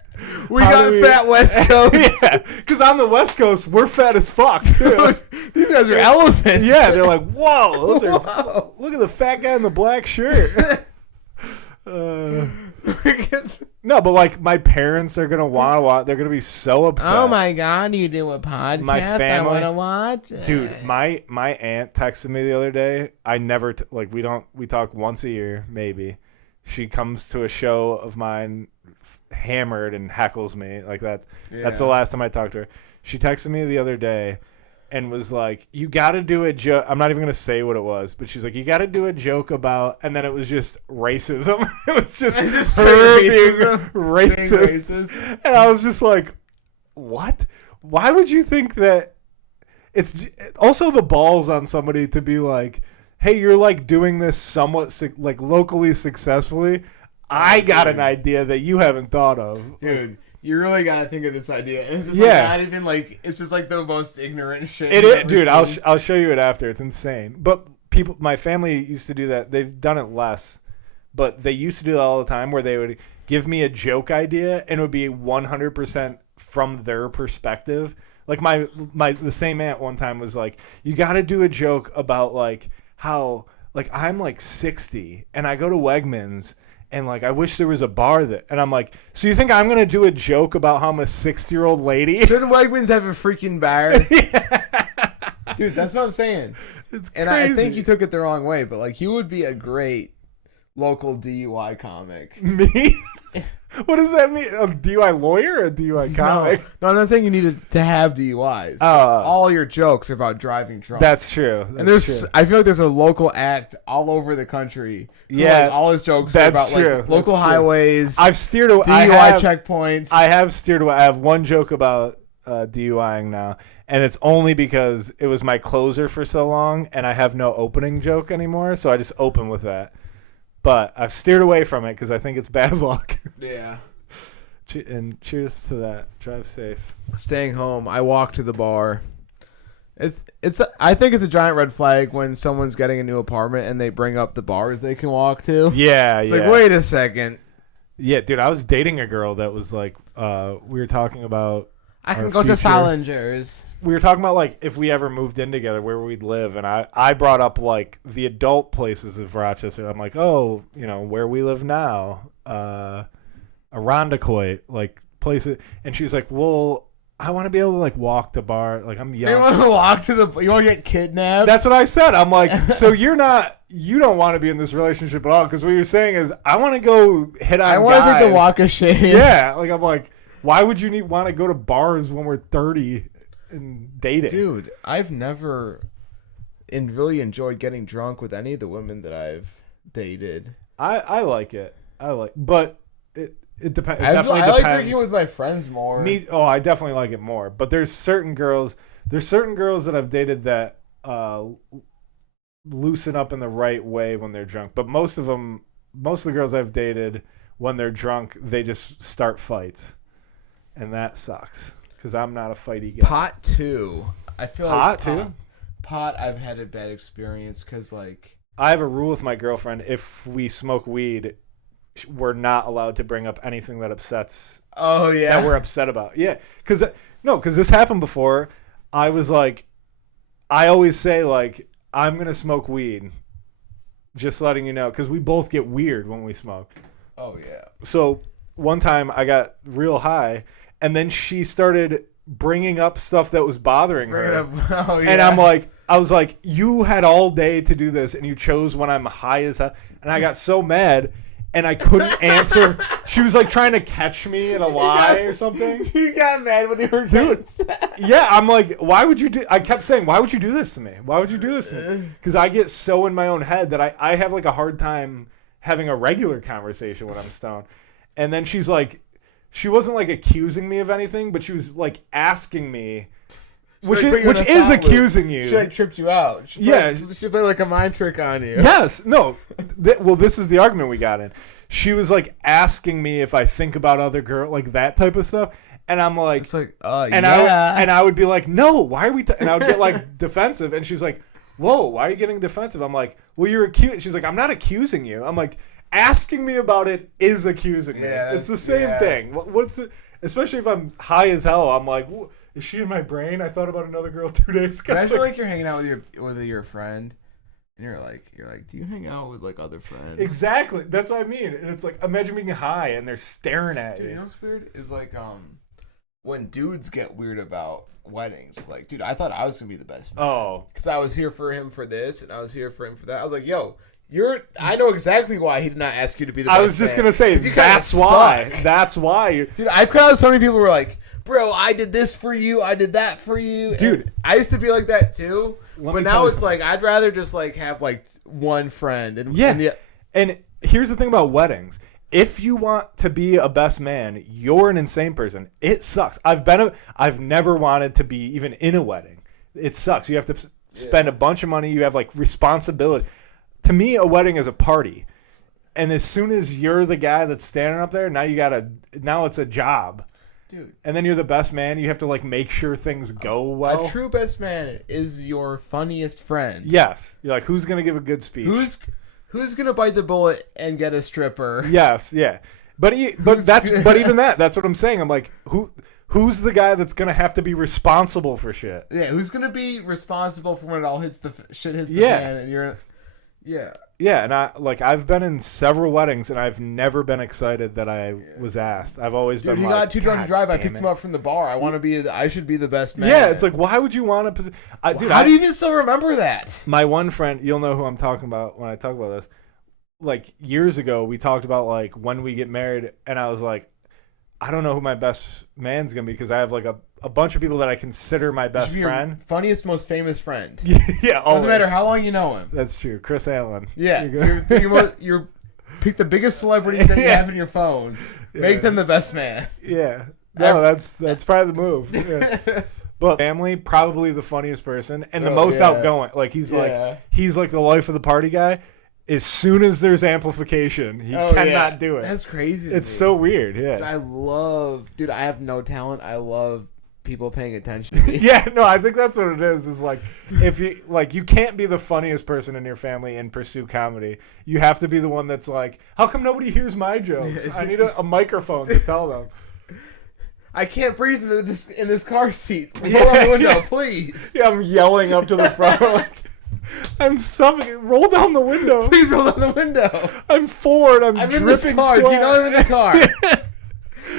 we how got do we- fat West Coast. Yeah, because on the West Coast we're fat as fuck too. These guys are elephants. Yeah, they're like, whoa, those are, Whoa. look at the fat guy in the black shirt. No, but like my parents are gonna want to watch. They're gonna be so upset. Oh my god, you do a podcast? My family- I want to watch it. Dude, my aunt texted me the other day. I never we talk once a year maybe. She comes to a show of mine hammered and heckles me like that. Yeah. That's the last time I talked to her. She texted me the other day and was like, you got to do a joke. I'm not even going to say what it was, but she's like, you got to do a joke about, and then it was just racism. It was just her being racist. And I was just like, what? Why would you think that? It's also the balls on somebody to be like, hey, you're like doing this somewhat like locally successfully. I got an idea that you haven't thought of. Dude, you really gotta think of this idea. And it's just Yeah. like not even like it's just like the most ignorant shit. It you've is, ever dude. seen. I'll show you it after. It's insane. But my family used to do that. They've done it less, but they used to do that all the time, where they would give me a joke idea and it would be 100% from their perspective. Like the same aunt one time was like, you got to do a joke about like how like I'm like 60 and I go to Wegmans. And, like, I wish there was a bar that... And I'm like, so you think I'm going to do a joke about how I'm a 60-year-old lady? Shouldn't Wegmans have a freaking bar? Yeah. Dude, that's what I'm saying. It's crazy. And I think you took it the wrong way, but, like, you would be a great local DUI comic. Me? What does that mean? A DUI lawyer or a DUI comic? No, I'm not saying you need to have DUIs. Oh. All your jokes are about driving drunk. That's true. And I feel like there's a local act all over the country. Who, Yeah, like, all his jokes are that's about true. like local That's true. highways. I've steered away. DUI checkpoints. I have steered away. I have one joke about DUIing now, and it's only because it was my closer for so long, and I have no opening joke anymore, so I just open with that. But I've steered away from it because I think it's bad luck. Yeah. And cheers to that. Drive safe. Staying home, I walk to the bar. It's. I think it's a giant red flag when someone's getting a new apartment and they bring up the bars they can walk to. Yeah, It's yeah. like, wait a second. Yeah, dude, I was dating a girl that was like, we were talking about I can our go to future. Salinger's. We were talking about like if we ever moved in together, where we'd live, and I brought up like the adult places of Rochester. I'm like, oh, you know, where we live now, Irondequoit, like places, and she was like, well, I want to be able to like walk to bar, like I'm young. You want to walk to the? You want to get kidnapped? That's what I said. I'm like, so you don't want to be in this relationship at all, because what you're saying is I want to go hit on. I want to guys. take the walk of shame. Yeah, like I'm like, why would you want to go to bars when we're 30 and dating? Dude, I've never really enjoyed getting drunk with any of the women that I've dated. I like it. But it depends. I like drinking with my friends more. I definitely like it more. But there's certain girls that I've dated that loosen up in the right way when they're drunk. But most of the girls I've dated, when they're drunk, they just start fights, and that sucks because I'm not a fighty guy. Pot too. I feel Pot like too? Pot. I've had a bad experience because like I have a rule with my girlfriend: if we smoke weed, we're not allowed to bring up anything that upsets. Oh yeah. That we're upset about. Yeah, because this happened before. I was like, I always say like, I'm gonna smoke weed. Just letting you know, because we both get weird when we smoke. Oh yeah. So one time I got real high, and then she started bringing up stuff that was bothering her. Oh yeah. And I was like, you had all day to do this, and you chose when I'm high as hell. And I got so mad, and I couldn't answer. She was like trying to catch me in a lie or something. You got mad when you were Dude, yeah, I'm like, why would you do... I kept saying, why would you do this to me? Why would you do this to me? Because I get so in my own head that I have like a hard time having a regular conversation when I'm stoned. And then she's like... She wasn't like accusing me of anything, but she was like asking me which like, put you in is a thought loop. accusing you. She like tripped you out. She played like a mind trick on you. Yes. No. Well, this is the argument we got in. She was like asking me if I think about other girls, like that type of stuff, and I'm like, It's like, and I would be like, no, why are we? And I would get like defensive, and she's like, whoa, why are you getting defensive? I'm like, well, you're accusing. She's like, I'm not accusing you. I'm like, asking me about it is accusing me. Yeah, it's the same thing. What's it? Especially if I'm high as hell, I'm like, is she in my brain? I thought about another girl 2 days ago. Imagine like you're hanging out with your friend, and you're like, do you hang out with like other friends? Exactly. That's what I mean. And it's like, imagine being high and they're staring at Dude, you. you know what's weird is like when dudes get weird about weddings. Like, dude, I thought I was gonna be the best man. Oh, Because I was here for him for this, and I was here for him for that. I was like, yo. I know exactly why he did not ask you to be the best I was just man. going to say, that's why. Suck. That's why. Dude, I've come out with so many people who were like, bro, I did this for you. I did that for you. Dude. And I used to be like that too. Let But me now tell you it's like, I'd rather just like have like one friend. And, Yeah. And here's the thing about weddings. If you want to be a best man, you're an insane person. It sucks. I've never wanted to be even in a wedding. It sucks. You have to spend a bunch of money. You have like responsibility. To me, a wedding is a party. And as soon as you're the guy that's standing up there, now it's a job. Dude. And then you're the best man. You have to like make sure things go well. A true best man is your funniest friend. Yes. You're like, who's going to give a good speech? Who's gonna bite the bullet and get a stripper? Yes, yeah. But even that, that's what I'm saying. I'm like, who's the guy that's gonna have to be responsible for shit? Yeah, who's gonna be responsible for when it all hits the fan and you're Yeah, and I've been in several weddings and I've never been excited that I was asked. I've always been he like, got too drunk to drive. I picked it. him up from the bar. I should be the best man. Yeah, it's like, why would you want to? Dude, how do you even still remember that? My one friend, you'll know who I'm talking about when I talk about this. Like years ago, we talked about like when we get married, and I was like, I don't know who my best man's gonna be because I have like a bunch of people that I consider my best friend. Funniest, most famous friend. Yeah, always. Doesn't matter how long you know him. That's true. Chris Allen. Yeah, you're pick the biggest celebrity that you have in your phone. Make them the best man. Yeah. No, that's probably the move. Yeah. But family, probably the funniest person and the most outgoing. Like he's like the life of the party guy. As soon as there's amplification, he cannot do it. That's crazy. It's so weird. Yeah. Dude, I have no talent. I love people paying attention to me. Yeah, no, I think that's what it is. Is like if you you can't be the funniest person in your family and pursue comedy. You have to be the one that's like, how come nobody hears my jokes? I need a microphone to tell them. I can't breathe in this car seat. Roll down the window, please. Yeah, I'm yelling up to the front. Like, I'm suffocating. Roll down the window. Please roll down the window. I'm forward. I'm in dripping this car. sweat. Do you know I'm in the car?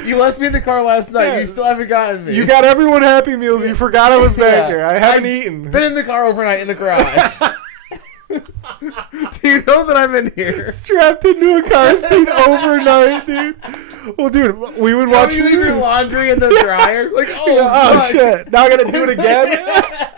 You left me in the car last night. Yeah. You still haven't gotten me. You got everyone Happy Meals. You forgot I was back here. I haven't eaten. Been in the car overnight in the garage. Do you know that I'm in here? Strapped into a car seat overnight, dude. Well, dude, we would watch. You leave your laundry in the dryer. Like, oh shit! Now I gotta do it again.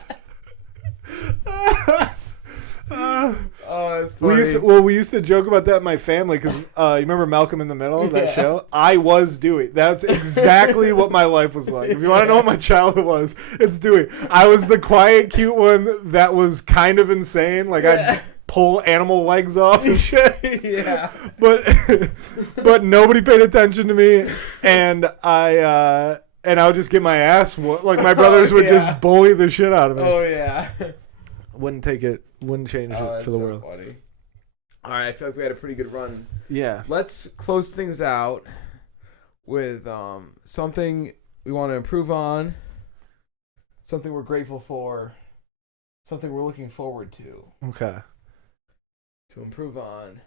Oh, that's funny. We used to joke about that in my family because you remember Malcolm in the Middle, that show? I was Dewey. That's exactly what my life was like. If you want to know what my childhood was, it's Dewey. I was the quiet, cute one that was kind of insane. Like I'd pull animal legs off and shit. Yeah. But nobody paid attention to me, and I would just get my ass like my brothers would just bully the shit out of me. Oh yeah. Wouldn't change it for the world. Funny. All right, I feel like we had a pretty good run. Yeah. Let's close things out with something we want to improve on, something we're grateful for, something we're looking forward to. Okay. To improve on.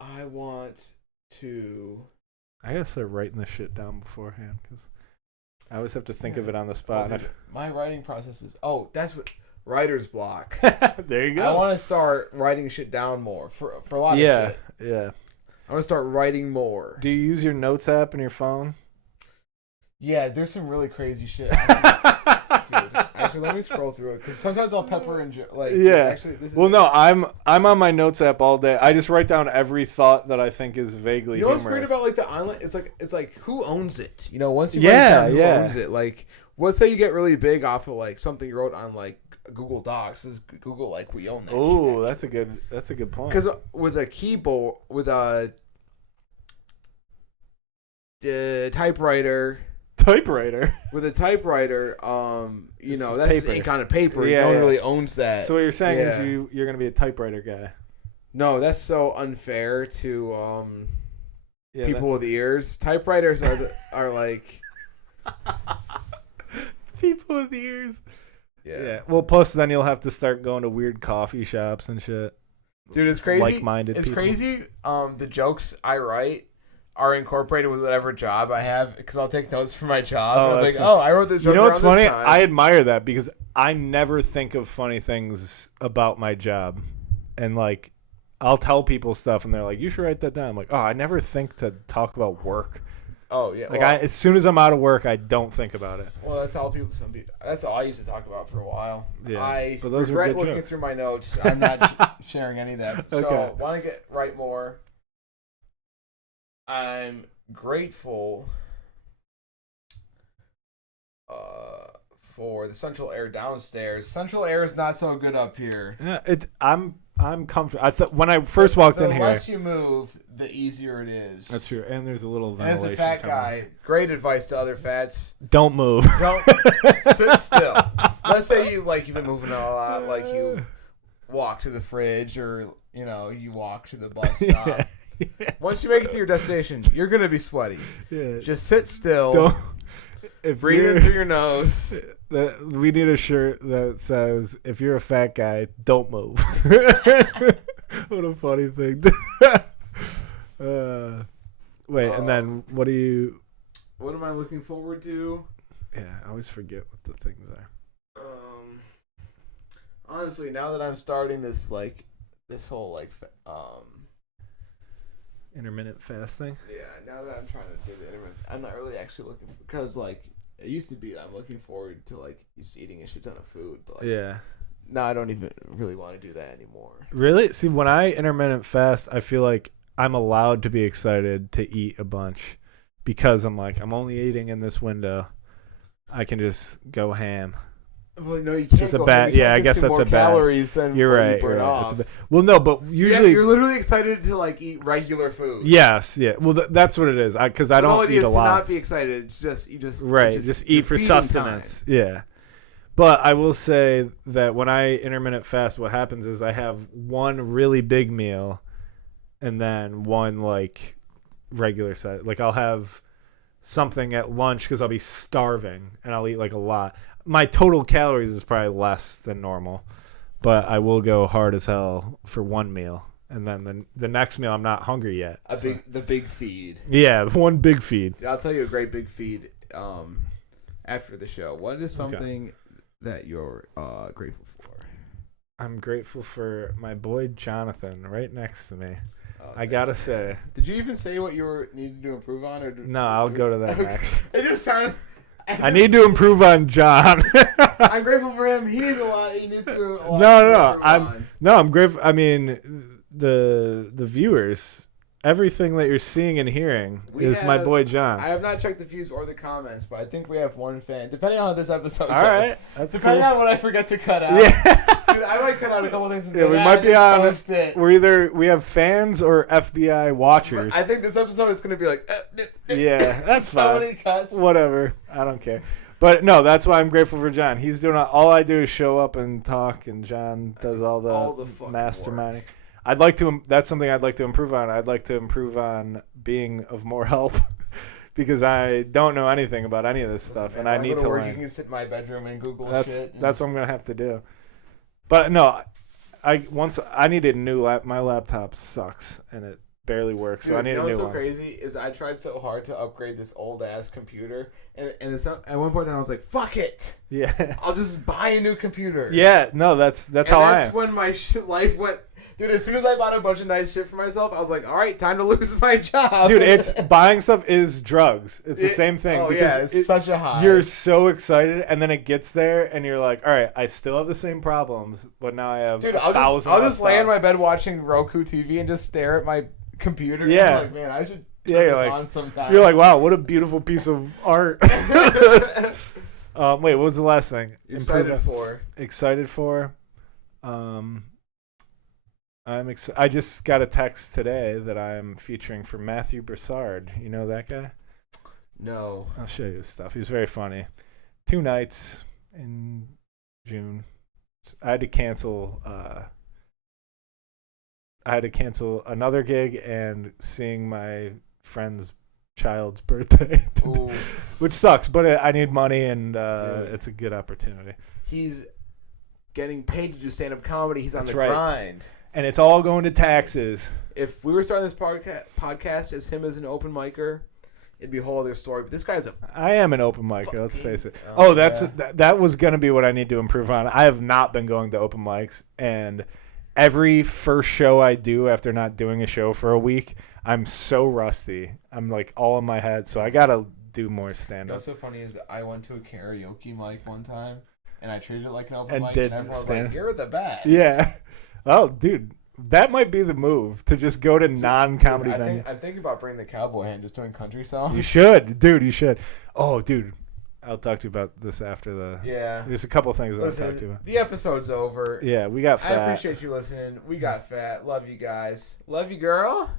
I want to. I gotta start writing this shit down beforehand because I always have to think of it on the spot. My writing process is that's what writer's block. There you go. I want to start writing shit down more for a lot of shit. Yeah. I want to start writing more. Do you use your notes app on your phone? Yeah, there's some really crazy shit. Dude, I Actually, let me scroll through it because sometimes I'll pepper and like. Yeah. Actually, this is Well, no, I'm on my notes app all day. I just write down every thought that I think is vaguely You know what's humorous. great about like the island? It's like who owns it? You know, once you Yeah, write down who yeah. owns it, like let's say you get really big off of like something you wrote on like Google Docs. Is Google like we own that? Oh, that's a good point. Because with a keyboard, with a typewriter. With a typewriter, you This know, is that's paper. ink on a paper. Yeah, no one yeah. really owns that. So what you're saying is Yeah. you're gonna be a typewriter guy. No, that's so unfair to Yeah, people with ears. Typewriters are like people with ears. yeah. Yeah. Well, plus then you'll have to start going to weird coffee shops and shit. Dude, it's crazy. Like-minded It's people. crazy. The jokes I write are incorporated with whatever job I have because I'll take notes for my job. Oh, and I'm that's like, fun. I wrote this joke. You know what's around funny? this time. I admire that because I never think of funny things about my job, and like I'll tell people stuff and they're like, "You should write that down." I'm like, "Oh, I never think to talk about work." Oh yeah. Like well, as soon as I'm out of work, I don't think about it. well, that's all people. Some people. That's all I used to talk about for a while. Yeah, I but those are regret good looking jokes. through my notes. I'm not sharing any of that. So Okay. want to write more. I'm grateful for the central air downstairs. Central air is not so good up here. Yeah, I'm comfortable. I thought when I first walked The in here. less you move, the easier it is. That's true, and there's a little And as ventilation. a fat coming. guy, great advice to other fats. Don't move. Don't sit still. Let's say you've been moving a lot, like you walk to the fridge or you walk to the bus stop. Yeah. Once you make it to your destination, you're gonna be sweaty. Yeah. Just sit still, Don't. If breathe you're- in through your nose. we need a shirt that says, "If you're a fat guy, don't move." What a funny thing. Wait, and then what do you? What am I looking forward to? Yeah, I always forget what the things are. Honestly, now that I'm starting this whole Intermittent fasting. yeah, now that I'm trying to do the intermittent, I'm not really actually looking because it used to be I'm looking forward to just eating a shit ton of food, but Yeah. now I don't even really want to do that anymore. Really? See, when I intermittent fast, I feel like I'm allowed to be excited to eat a bunch because I'm only eating in this window. I can just go ham. Well, no, you can't. Just a go bad- ham. You yeah, can't I guess consume that's more a bad- calories than You're what right. you burn You're right. off. It's well, no, but usually you're literally excited to eat regular food. yes, yeah. Well, that's what it is. Because I The whole don't idea eat a is lot. to not be excited. It's just you just Right, it's just your eat for feeding sustenance. Yeah. But I will say that when I intermittent fast, what happens is I have one really big meal and then one regular size. I'll have something at lunch because I'll be starving and I'll eat a lot. My total calories is probably less than normal, but I will go hard as hell for one meal. And then the next meal, I'm not hungry yet. The big feed. Yeah, one big feed. I'll tell you a great big feed after the show. What is something that you're grateful for? I'm grateful for my boy Jonathan right next to me. Oh, I gotta say. Did you even say what you needed to improve on? Or No, I'll go to that next. It just sounded. I need to improve on John. I'm grateful for him. He needs a lot. He needs to do a lot. No, I'm grateful. I mean, the viewers, everything that you're seeing and hearing is my boy John. I have not checked the views or the comments, but I think we have one fan. Depending on how this episode All goes. right, that's Depending cool. on what I forget to cut out. Yeah. Dude, I might cut out a couple things. And Yeah, we I might be just on. post it. We have fans or FBI watchers. I think this episode is going to be like. Yeah, that's so fine. many cuts. Whatever. I don't care. But no, that's why I'm grateful for John. He's doing all I do is show up and talk, and John does all the fucking masterminding. work. I'd like to. That's something I'd like to improve on. I'd like to improve on being of more help because I don't know anything about any of this stuff, and I need to work, learn. You can sit in my bedroom and Google That's shit. what I'm gonna have to do. But no, I needed a new my laptop sucks and it barely works, so I need a new what's so one. crazy is I tried so hard to upgrade this old ass computer, and it's at one point I was like, "Fuck it, Yeah, I'll just buy a new computer." yeah. No, that's how I am. That's when my life went Dude, as soon as I bought a bunch of nice shit for myself, I was like, all right, time to lose my job. Dude, it's buying stuff is drugs. It's the same thing. Oh, because yeah, it's such a high. You're so excited, and then it gets there, and you're like, all right, I still have the same problems, but now I have Dude, 1,000 I'll just lay in my bed watching Roku TV and just stare at my computer. Yeah. And I'm like, man, I should turn you're this like, on sometime. You're like, wow, what a beautiful piece of art. Wait, what was the last thing? Excited for. I just got a text today that I'm featuring for Matthew Broussard. You know that guy? No. I'll show you his stuff. He was very funny. 2 nights in June. I had to cancel. I had to cancel another gig and seeing my friend's child's birthday, which sucks. But I need money, and it's a good opportunity. He's getting paid to do stand-up comedy. He's on That's the right. grind. And it's all going to taxes. If we were starting this podcast as him as an open micer, it'd be a whole other story. But this guy's I am an open micer, let's face it. That was going to be what I need to improve on. I have not been going to open mics, and every first show I do after not doing a show for a week, I'm so rusty. I'm like all in my head, so I got to do more stand-up. What's so funny is I went to a karaoke mic one time, and I treated it like an open mic, did and everyone was stand- like, you're the best. Yeah. Oh, dude, that might be the move, to just go to non-comedy venues. I'm thinking about bringing the cowboy and just doing country songs. You should. Dude, you should. Oh, dude, I'll talk to you about this after the... Yeah. There's a couple things I'll Listen, talk to you about. The episode's over. Yeah, we got fat. I appreciate you listening. We got fat. Love you guys. Love you, girl.